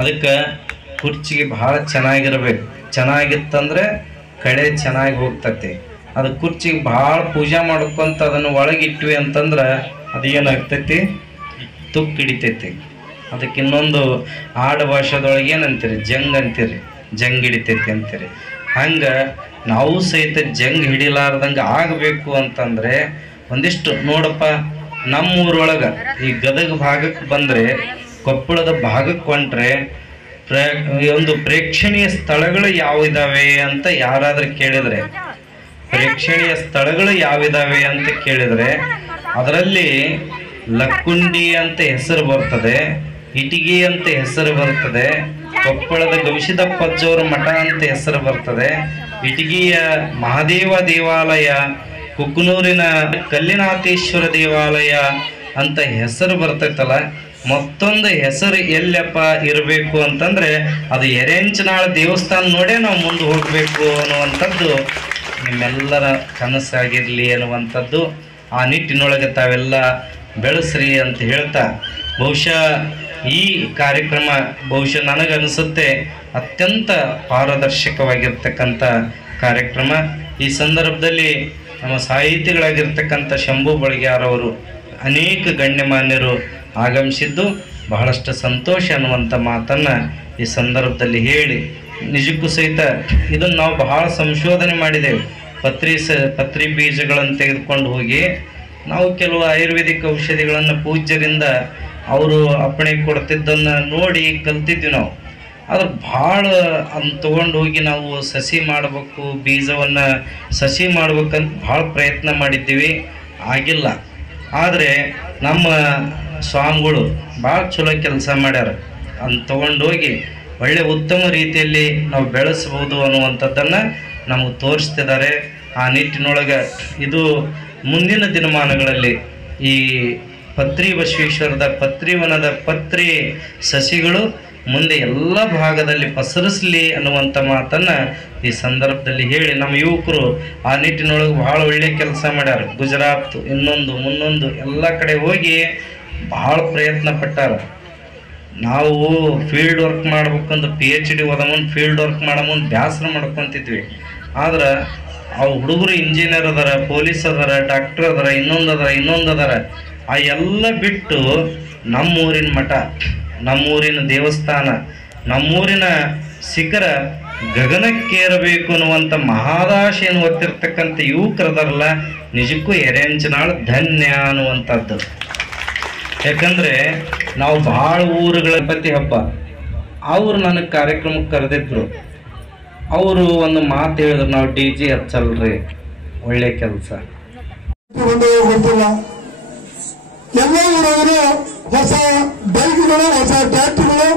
ಅದಕ್ಕೆ ಕುರ್ಚಿಗೆ ಭಾಳ ಚೆನ್ನಾಗಿರ್ಬೇಕು. ಚೆನ್ನಾಗಿತ್ತಂದ್ರೆ ಕಡೆ ಚೆನ್ನಾಗಿ ಹೋಗ್ತತಿ. ಅದು ಕುರ್ಚಿಗೆ ಭಾಳ ಪೂಜೆ ಮಾಡ್ಕೊಂತ ಅದನ್ನು ಒಳಗಿಟ್ವಿ ಅಂತಂದ್ರೆ ಅದು ಏನಾಗ್ತೈತಿ, ತುಕ್ಕು ಹಿಡಿತೈತಿ. ಅದಕ್ಕೆ ಇನ್ನೊಂದು ಆಡು ಭಾಷೆದೊಳಗೆ ಏನಂತೀರಿ, ಜಂಗ್ ಅಂತೀರಿ, ಜಂಗ್ ಹಿಡಿತೈತಿ ಅಂತೀರಿ. ಹಂಗೆ ನಾವು ಸಹಿತ ಜಂಗ್ ಹಿಡಿಲಾರ್ದಂಗೆ ಆಗಬೇಕು ಅಂತಂದರೆ ಒಂದಿಷ್ಟು ನೋಡಪ್ಪ, ನಮ್ಮೂರೊಳಗೆ ಈ ಗದಗ ಭಾಗಕ್ಕೆ ಬಂದರೆ, ಕೊಪ್ಪಳದ ಭಾಗಕ್ಕೆ ಹೊಂಟ್ರೆ ಒಂದು ಪ್ರೇಕ್ಷಣೀಯ ಸ್ಥಳಗಳು ಯಾವಿದಾವೆ ಅಂತ ಯಾರಾದರೂ ಕೇಳಿದರೆ, ಪ್ರೇಕ್ಷಣೀಯ ಸ್ಥಳಗಳು ಯಾವಿದಾವೆ ಅಂತ ಕೇಳಿದರೆ ಅದರಲ್ಲಿ ಲಕ್ಕುಂಡಿ ಅಂತ ಹೆಸರು ಬರ್ತದೆ, ಇಟಗಿ ಅಂತ ಹೆಸರು ಬರ್ತದೆ, ಕೊಪ್ಪಳದ ಗವಿಸಿದಪ್ಪಜ್ಜವರ ಮಠ ಅಂತ ಹೆಸರು ಬರ್ತದೆ, ಇಟಗಿಯ ಮಹಾದೇವ ದೇವಾಲಯ, ಕುಕ್ಕನೂರಿನ ಕಲ್ಲಿನಾಥೇಶ್ವರ ದೇವಾಲಯ ಅಂತ ಹೆಸರು ಬರ್ತೈತಲ್ಲ. ಮತ್ತೊಂದು ಹೆಸರು ಎಲ್ಲಪ್ಪ ಇರಬೇಕು ಅಂತಂದ್ರೆ ಅದು ಎರೆಂಚನಾಳ ದೇವಸ್ಥಾನ ನೋಡೇ ನಾವು ಮುಂದೆ ಹೋಗಬೇಕು ಅನ್ನುವಂಥದ್ದು ನಿಮ್ಮೆಲ್ಲರ ಕನಸಾಗಿರಲಿ ಅನ್ನುವಂಥದ್ದು. ಆ ನಿಟ್ಟಿನೊಳಗೆ ತಾವೆಲ್ಲ ಬೆಳೆಸ್ರಿ ಅಂತ ಹೇಳ್ತಾ, ಬಹುಶಃ ಈ ಕಾರ್ಯಕ್ರಮ ನನಗನ್ನಿಸುತ್ತೆ ಅತ್ಯಂತ ಪಾರದರ್ಶಕವಾಗಿರ್ತಕ್ಕಂಥ ಕಾರ್ಯಕ್ರಮ. ಈ ಸಂದರ್ಭದಲ್ಲಿ ನಮ್ಮ ಸಾಹಿತಿಗಳಾಗಿರ್ತಕ್ಕಂಥ ಶಂಭು ಬೆಳಗಾರ್ ಅವರು ಅನೇಕ ಗಣ್ಯಮಾನ್ಯರು ಆಗಮಿಸಿದ್ದು ಬಹಳಷ್ಟು ಸಂತೋಷ ಅನ್ನುವಂಥ ಮಾತನ್ನು ಈ ಸಂದರ್ಭದಲ್ಲಿ ಹೇಳಿ, ನಿಜಕ್ಕೂ ಸಹಿತ ಇದನ್ನು ನಾವು ಬಹಳ ಸಂಶೋಧನೆ ಮಾಡಿದ್ದೇವೆ. ಪತ್ರಿ ಬೀಜಗಳನ್ನು ತೆಗೆದುಕೊಂಡು ಹೋಗಿ ನಾವು ಕೆಲವು ಆಯುರ್ವೇದಿಕ್ ಔಷಧಿಗಳನ್ನು ಪೂಜ್ಯರಿಂದ ಅವರು ಅಪ್ಪಣೆ ಕೊಡ್ತಿದ್ದನ್ನು ನೋಡಿ ಕಲ್ತಿದ್ವಿ ನಾವು. ಆದ್ರೆ ಭಾಳ ಅದನ್ನು ತೊಗೊಂಡು ಹೋಗಿ ನಾವು ಸಸಿ ಮಾಡಬೇಕು, ಬೀಜವನ್ನು ಸಸಿ ಮಾಡ್ಬೇಕಂತ ಭಾಳ ಪ್ರಯತ್ನ ಮಾಡಿದ್ದೀವಿ, ಆಗಿಲ್ಲ. ಆದರೆ ನಮ್ಮ ಸ್ವಾಮಿಗಳು ಭಾಳ ಚಲೋ ಕೆಲಸ ಮಾಡ್ಯಾರ. ಅದನ್ನು ತೊಗೊಂಡೋಗಿ ಒಳ್ಳೆ ಉತ್ತಮ ರೀತಿಯಲ್ಲಿ ನಾವು ಬೆಳೆಸ್ಬೋದು ಅನ್ನುವಂಥದ್ದನ್ನು ನಮಗೆ ತೋರಿಸ್ತಿದ್ದಾರೆ. ಆ ನಿಟ್ಟಿನೊಳಗೆ ಇದು ಮುಂದಿನ ದಿನಮಾನಗಳಲ್ಲಿ ಈ ಪತ್ರಿ ಬಸವೇಶ್ವರದ ಪತ್ರಿವನದ ಪತ್ರಿ ಸಸಿಗಳು ಮುಂದೆ ಎಲ್ಲ ಭಾಗದಲ್ಲಿ ಪಸರಿಸಲಿ ಅನ್ನುವಂಥ ಮಾತನ್ನು ಈ ಸಂದರ್ಭದಲ್ಲಿ ಹೇಳಿ, ನಮ್ಮ ಯುವಕರು ಆ ನಿಟ್ಟಿನೊಳಗೆ ಭಾಳ ಒಳ್ಳೆಯ ಕೆಲಸ ಮಾಡ್ಯಾರ. ಗುಜರಾತ್ ಇನ್ನೊಂದು ಮುನ್ನೊಂದು ಎಲ್ಲ ಕಡೆ ಹೋಗಿ ಭಾಳ ಪ್ರಯತ್ನ ಪಟ್ಟಾರ. ನಾವು ಫೀಲ್ಡ್ ವರ್ಕ್ ಮಾಡ್ಬೇಕಂದ್ರೆ PhD ಓದ ಮುಂದೆ ಫೀಲ್ಡ್ ವರ್ಕ್ ಮಾಡೋ ಮುಂದೆ ಬೇಸರ ಮಾಡ್ಕೊತಿದ್ವಿ. ಆದ್ರೆ ಅವು ಹುಡುಗರು ಇಂಜಿನಿಯರ್ ಅದಾರ, ಪೊಲೀಸ್ ಅದಾರ, ಡಾಕ್ಟರ್ ಅದಾರ, ಇನ್ನೊಂದು ಅದಾರ. ಆ ಎಲ್ಲ ಬಿಟ್ಟು ನಮ್ಮೂರಿನ ಮಠ, ನಮ್ಮೂರಿನ ದೇವಸ್ಥಾನ, ನಮ್ಮೂರಿನ ಶಿಖರ ಗಗನಕ್ಕೇರಬೇಕು ಅನ್ನುವಂಥ ಮಹಾದಾಶೆಯನ್ನು ಹೊತ್ತಿರ್ತಕ್ಕಂಥ ಯುವಕರದಾರಲ್ಲ, ನಿಜಕ್ಕೂ ಎರೆಂಚನಾಳ್ ಧನ್ಯ ಅನ್ನುವಂಥದ್ದು. ಯಾಕಂದರೆ ನಾವು ಭಾಳ ಊರುಗಳ ಗಣಪತಿ ಹಬ್ಬ ಅವರು ನನಗೆ ಕಾರ್ಯಕ್ರಮಕ್ಕೆ ಕರೆದಿದ್ರು. ಅವರು ಒಂದು ಮಾತು ಹೇಳಿದ್ರು, ನಾವು DJ ಹಚ್ಚಲ್ರಿ, ಒಳ್ಳೆ ಕೆಲಸ. ಗೊತ್ತಿಲ್ಲ, ಎಲ್ಲ ಊರಾಗೂ ಹೊಸ ಬೈಕ್ಗಳು, ಹೊಸ ಟ್ರ್ಯಾಕ್ಟರ್ಗಳು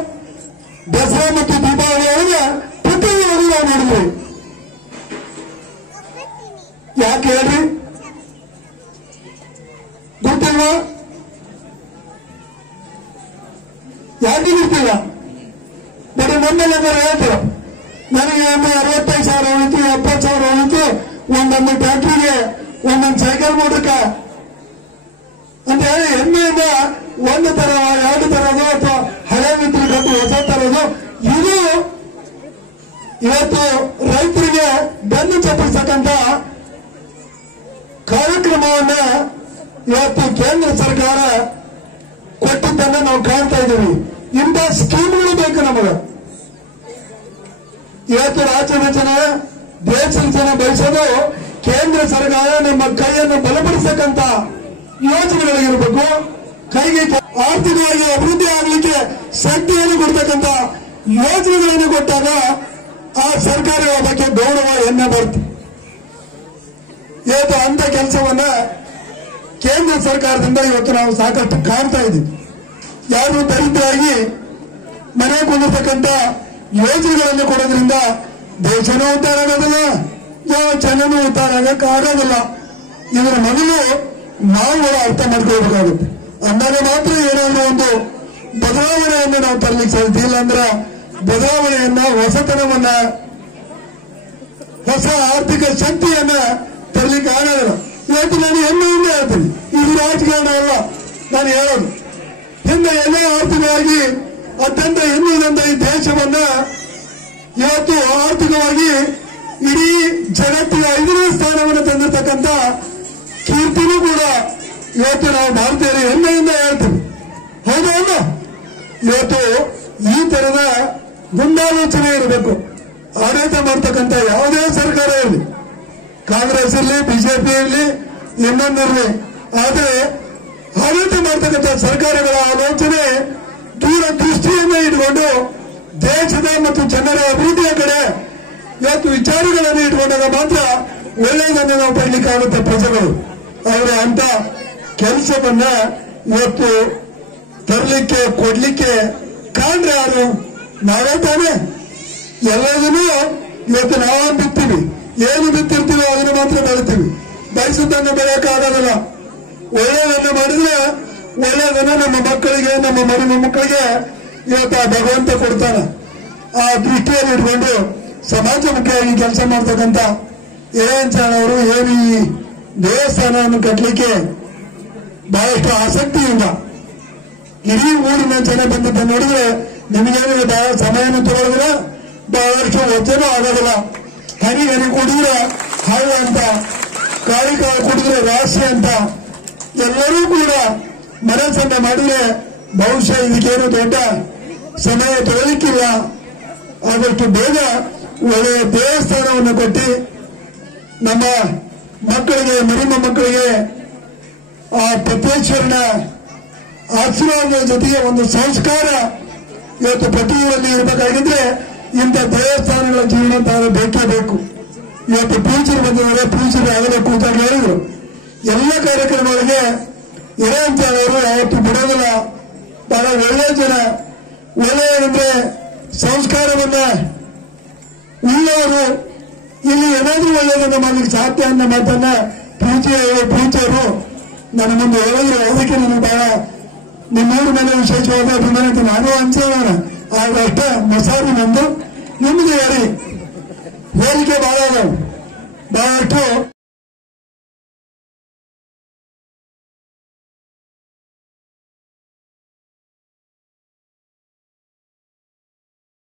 ದಸರಾ ಮತ್ತು ದೀಪಾವಳಿ ಒಳಗೆ ಪ್ರತಿಯೊಂದು ನಾವು ನೋಡಿದ್ವಿ. ಯಾಕೆ ಹೇಳ್ರಿ? ಗೊತ್ತಿಲ್ವಾ? ಯಾಕೆ ಗೊತ್ತಿಲ್ಲ? ಬರೀ ನಮ್ಮಲ್ಲಿ ಹೇಳ್ತಾರೆ, ನನಗೆ 65,000 ಹೋಗಿತ್ತು, 70,000 ಹೋಗಿತ್ತು, ಒಂದೊಂದು ಟ್ರ್ಯಾಕ್ಟರ್ಗೆ, ಒಂದೊಂದು ಸೈಕಲ್ ಮಾಡೋಕ ಅಂತ ಹೇಳಿ ಹೆಮ್ಮೆಯಿಂದ ಒಂದು ತರ, ಎರಡು ತರದು ಅಥವಾ ಹಳೆ ಮಿತ್ರ ಕಟ್ಟು ಹೊಸ ತರದು. ಇದು ಇವತ್ತು ರೈತರಿಗೆ ಬೆನ್ನು ಚಪ್ಪಿಸತಕ್ಕಂತ ಕಾರ್ಯಕ್ರಮವನ್ನ ಇವತ್ತು ಕೇಂದ್ರ ಸರ್ಕಾರ ಕೊಟ್ಟಿದ್ದನ್ನ ನಾವು ಕಾಣ್ತಾ ಇದ್ದೀವಿ. ಇಂಥ ಸ್ಕೀಮ್ಗಳು ಬೇಕು ನಮಗೆ. ಇವತ್ತು ರಾಜ್ಯದ ಜನ, ದೇಶದ ಜನ ಬಯಸೋದು ಕೇಂದ್ರ ಸರ್ಕಾರ ನಮ್ಮ ಕೈಯನ್ನು ಬಲಪಡಿಸತಕ್ಕಂತ ಯೋಜನೆಗಳಿರಬೇಕು. ಕೈಗೆ ಆರ್ಥಿಕವಾಗಿ ಅಭಿವೃದ್ಧಿ ಆಗಲಿಕ್ಕೆ ಶಕ್ತಿಯನ್ನು ಕೊಡ್ತಕ್ಕಂಥ ಯೋಜನೆಗಳನ್ನು ಕೊಟ್ಟಾಗ ಆ ಸರ್ಕಾರ ಅದಕ್ಕೆ ಗೌರವ ಎನ್ನೆ ಬರುತ್ತೆ. ಇವತ್ತು ಅಂತ ಕೆಲಸವನ್ನ ಕೇಂದ್ರ ಸರ್ಕಾರದಿಂದ ಇವತ್ತು ನಾವು ಸಾಕಷ್ಟು ಕಾಣ್ತಾ ಇದ್ದೀವಿ. ಯಾರು ದರಿದ್ರಾಗಿ ಮನೆ ಕೊಂಡಿರ್ತಕ್ಕಂಥ ಯೋಜನೆಗಳನ್ನು ಕೊಡೋದ್ರಿಂದ ದೇಶನೂ ಉದ್ಧಾರ ಆಗೋದಿಲ್ಲ, ಯಾವ ಜನನೂ ಉದ್ಧಾರ ಆಗಕ್ಕಾಗೋದಿಲ್ಲ. ಇದರ ಮೊದಲು ನಾವು ಅರ್ಥ ಮಾಡ್ಕೊಳ್ಬೇಕಾಗುತ್ತೆ. ಅಂದಾಗ ಮಾತ್ರ ಏನಾದ್ರೂ ಒಂದು ಬದಲಾವಣೆಯನ್ನು ನಾವು ತರಲಿಕ್ಕೆ ಸಾಧ್ಯ. ಇಲ್ಲ ಅಂದ್ರೆ ಬದಲಾವಣೆಯನ್ನ, ಹೊಸತನವನ್ನ, ಹೊಸ ಆರ್ಥಿಕ ಶಕ್ತಿಯನ್ನ ತರಲಿಕ್ಕೆ ಆಗೋದಿಲ್ಲ. ಇವತ್ತು ನಾನು ಹೆಮ್ಮೆಯಿಂದ ಹೇಳ್ತೀನಿ, ಇದು ರಾಜಕಾರಣ ಅಲ್ಲ ನಾನು ಹೇಳೋದು. ಹಿಂದೆ ಎಲ್ಲ ಆರ್ಥಿಕವಾಗಿ ಅತ್ಯಂತ ಹಿಂದುಳಿದಂತ ಈ ದೇಶವನ್ನ ಇವತ್ತು ಆರ್ಥಿಕವಾಗಿ ಇಡೀ ಜಗತ್ತಿನ 5ನೇ ಸ್ಥಾನವನ್ನು ತಂದಿರತಕ್ಕಂಥ ಕೀರ್ತಿನೂ ಕೂಡ ಇವತ್ತು ನಾವು ಭಾರತೀಯರು ಹೆಮ್ಮೆಯಿಂದ ಹೇಳ್ತೀವಿ. ಹೌದಲ್ಲ? ಇವತ್ತು ಈ ತರದ ಗುಂಡಾಲೋಚನೆ ಇರಬೇಕು. ಆಡಳಿತ ಮಾಡ್ತಕ್ಕಂಥ ಯಾವುದೇ ಸರ್ಕಾರ ಇರಲಿ, ಕಾಂಗ್ರೆಸ್ ಇರಲಿ, ಬಿಜೆಪಿ ಇರಲಿ, ಇನ್ನೊಂದಿರಲಿ, ಆದರೆ ಆಡಳಿತ ಮಾಡ್ತಕ್ಕಂಥ ಸರ್ಕಾರಗಳ ಆಲೋಚನೆ ದೂರದೃಷ್ಟಿಯನ್ನು ಇಟ್ಕೊಂಡು ದೇಶದ ಮತ್ತು ಜನರ ಅಭಿವೃದ್ಧಿಯ ಕಡೆ ಇವತ್ತು ವಿಚಾರಗಳನ್ನು ಇಟ್ಕೊಂಡಾಗ ಮಾತ್ರ ಒಳ್ಳೆಯದನ್ನು ನಾವು ಪಡಲಿಕ್ಕಾಗುತ್ತೆ ಪ್ರಜೆಗಳು. ಅವರ ಅಂತ ಕೆಲಸವನ್ನ ಇವತ್ತು ತರಲಿಕ್ಕೆ, ಕೊಡ್ಲಿಕ್ಕೆ ಕಾಣ್ರೆ ಯಾರು? ನಾವೇ ತಾನೇ. ಎಲ್ಲದನ್ನೂ ಇವತ್ತು ನಾವು ಬಿತ್ತೀವಿ, ಏನು ಬಿತ್ತಿರ್ತೀವೋ ಅದನ್ನು ಮಾತ್ರ ಬೆಳಿತೀವಿ. ಬಯಸುತ್ತನ್ನು ಬೆಳೆಯಕ್ಕಾಗೋದಿಲ್ಲ. ಒಳ್ಳೆಯದನ್ನು ಮಾಡಿದ್ರೆ ಒಳ್ಳೆಯದನ್ನು ನಮ್ಮ ಮಕ್ಕಳಿಗೆ, ನಮ್ಮ ಮರಿ ಮೊಮ್ಮಕ್ಕಳಿಗೆ ಇವತ್ತು ಆ ಭಗವಂತ ಕೊಡ್ತಾನೆ. ಆ ದೃಷ್ಟಿಯಲ್ಲಿ ಇಟ್ಕೊಂಡು ಸಮಾಜಮುಖಿಯಾಗಿ ಕೆಲಸ ಮಾಡ್ತಕ್ಕಂಥ ಎರೆಂಚನವರು ಏನು ಈ ದೇವಸ್ಥಾನವನ್ನು ಕಟ್ಟಲಿಕ್ಕೆ ಬಹಳಷ್ಟು ಆಸಕ್ತಿಯಿಂದ ಇಡೀ ಊರಿನ ಜನ ಬಂದಿದ್ದ ನೋಡಿದ್ರೆ ನಿಮಗೇನಿದೆ ಬಹಳ ಸಮಯನೂ ತಗೊಳ್ಳೋದಿಲ್ಲ, ಬಹಳಷ್ಟು ವೆಚ್ಚನೂ ಆಗೋದಿಲ್ಲ. ಹನಿ ಹನಿ ಕುಡಿದ್ರೆ ಹಳ್ಳ ಅಂತ, ಕಾಳಿ ಕಾಳು ಕುಡಿದ್ರೆ ರಾಶಿ ಅಂತ ಎಲ್ಲರೂ ಕೂಡ ಮನಸ್ಸನ್ನ ಮಾಡಿದ್ರೆ ಬಹುಶಃ ಇದಕ್ಕೇನು ದೊಡ್ಡ ಸಮಯ ತಗೊಳ್ಳಿಕ್ಕಿಲ್ಲ. ಆದಷ್ಟು ಬೇಗ ಒಳ್ಳೆಯ ದೇವಸ್ಥಾನವನ್ನು ಕಟ್ಟಿ ನಮ್ಮ ಮಕ್ಕಳಿಗೆ, ಮರಿ ಮೊಮ್ಮಕ್ಕಳಿಗೆ ಆ ಪರಮೇಶ್ವರನ ಆಶೀರ್ವಾದದ ಜೊತೆಗೆ ಒಂದು ಸಂಸ್ಕಾರ ಇವತ್ತು ಪ್ರತಿ ಊರಲ್ಲಿ ಇರಬೇಕಾಗಿದ್ರೆ ಇಂಥ ದೇವಸ್ಥಾನಗಳ ಜೀರ್ಣೋದ್ಧಾರ ಬೇಕೇ ಬೇಕು. ಇವತ್ತು ಪೂಜರು ಬಂದಿದ್ದಾರೆ, ಪೂಜರು ಆಗಲೇ ಕೂತಾಗ ಹೇಳಿದ್ರು ಎಲ್ಲ ಕಾರ್ಯಕ್ರಮಗಳಿಗೆ ಎರೆಂಚನವರು ಯಾವತ್ತು ಬಿಡೋದಿಲ್ಲ. ಬಹಳ ಒಳ್ಳೆಯ ಜನ, ಒಳ್ಳೆಯದಂದ್ರೆ ಸಂಸ್ಕಾರವನ್ನ ಉಳ್ಳವರು. ಇಲ್ಲಿ ಏನಾದ್ರೂ ಒಳ್ಳೆಯದನ್ನ ಮಾಡ್ಲಿಕ್ಕೆ ಸಾಧ್ಯ ಅನ್ನೋ ಮಾತನ್ನ ಪೂಜೆಯರು ನನ್ನ ಮುಂದೆ ಹೇಳಿದ್ರು. ಅದಕ್ಕೆ ನನಗೆ ಬಹಳ ನಿಮ್ಮೂರ ಮೇಲೆ ವಿಶೇಷವಾದ ಅಭಿಮಾನ ಇತ್ತು. ನಾನು ಹಂಚೋಣ ಆದ್ರೆ ಅಷ್ಟೇ ಮಸಾರಿ ನಂದು ನಿಮ್ಗೆ ಹೇಳಿ ಹೋಲಿಕೆ ಬಹಳಷ್ಟು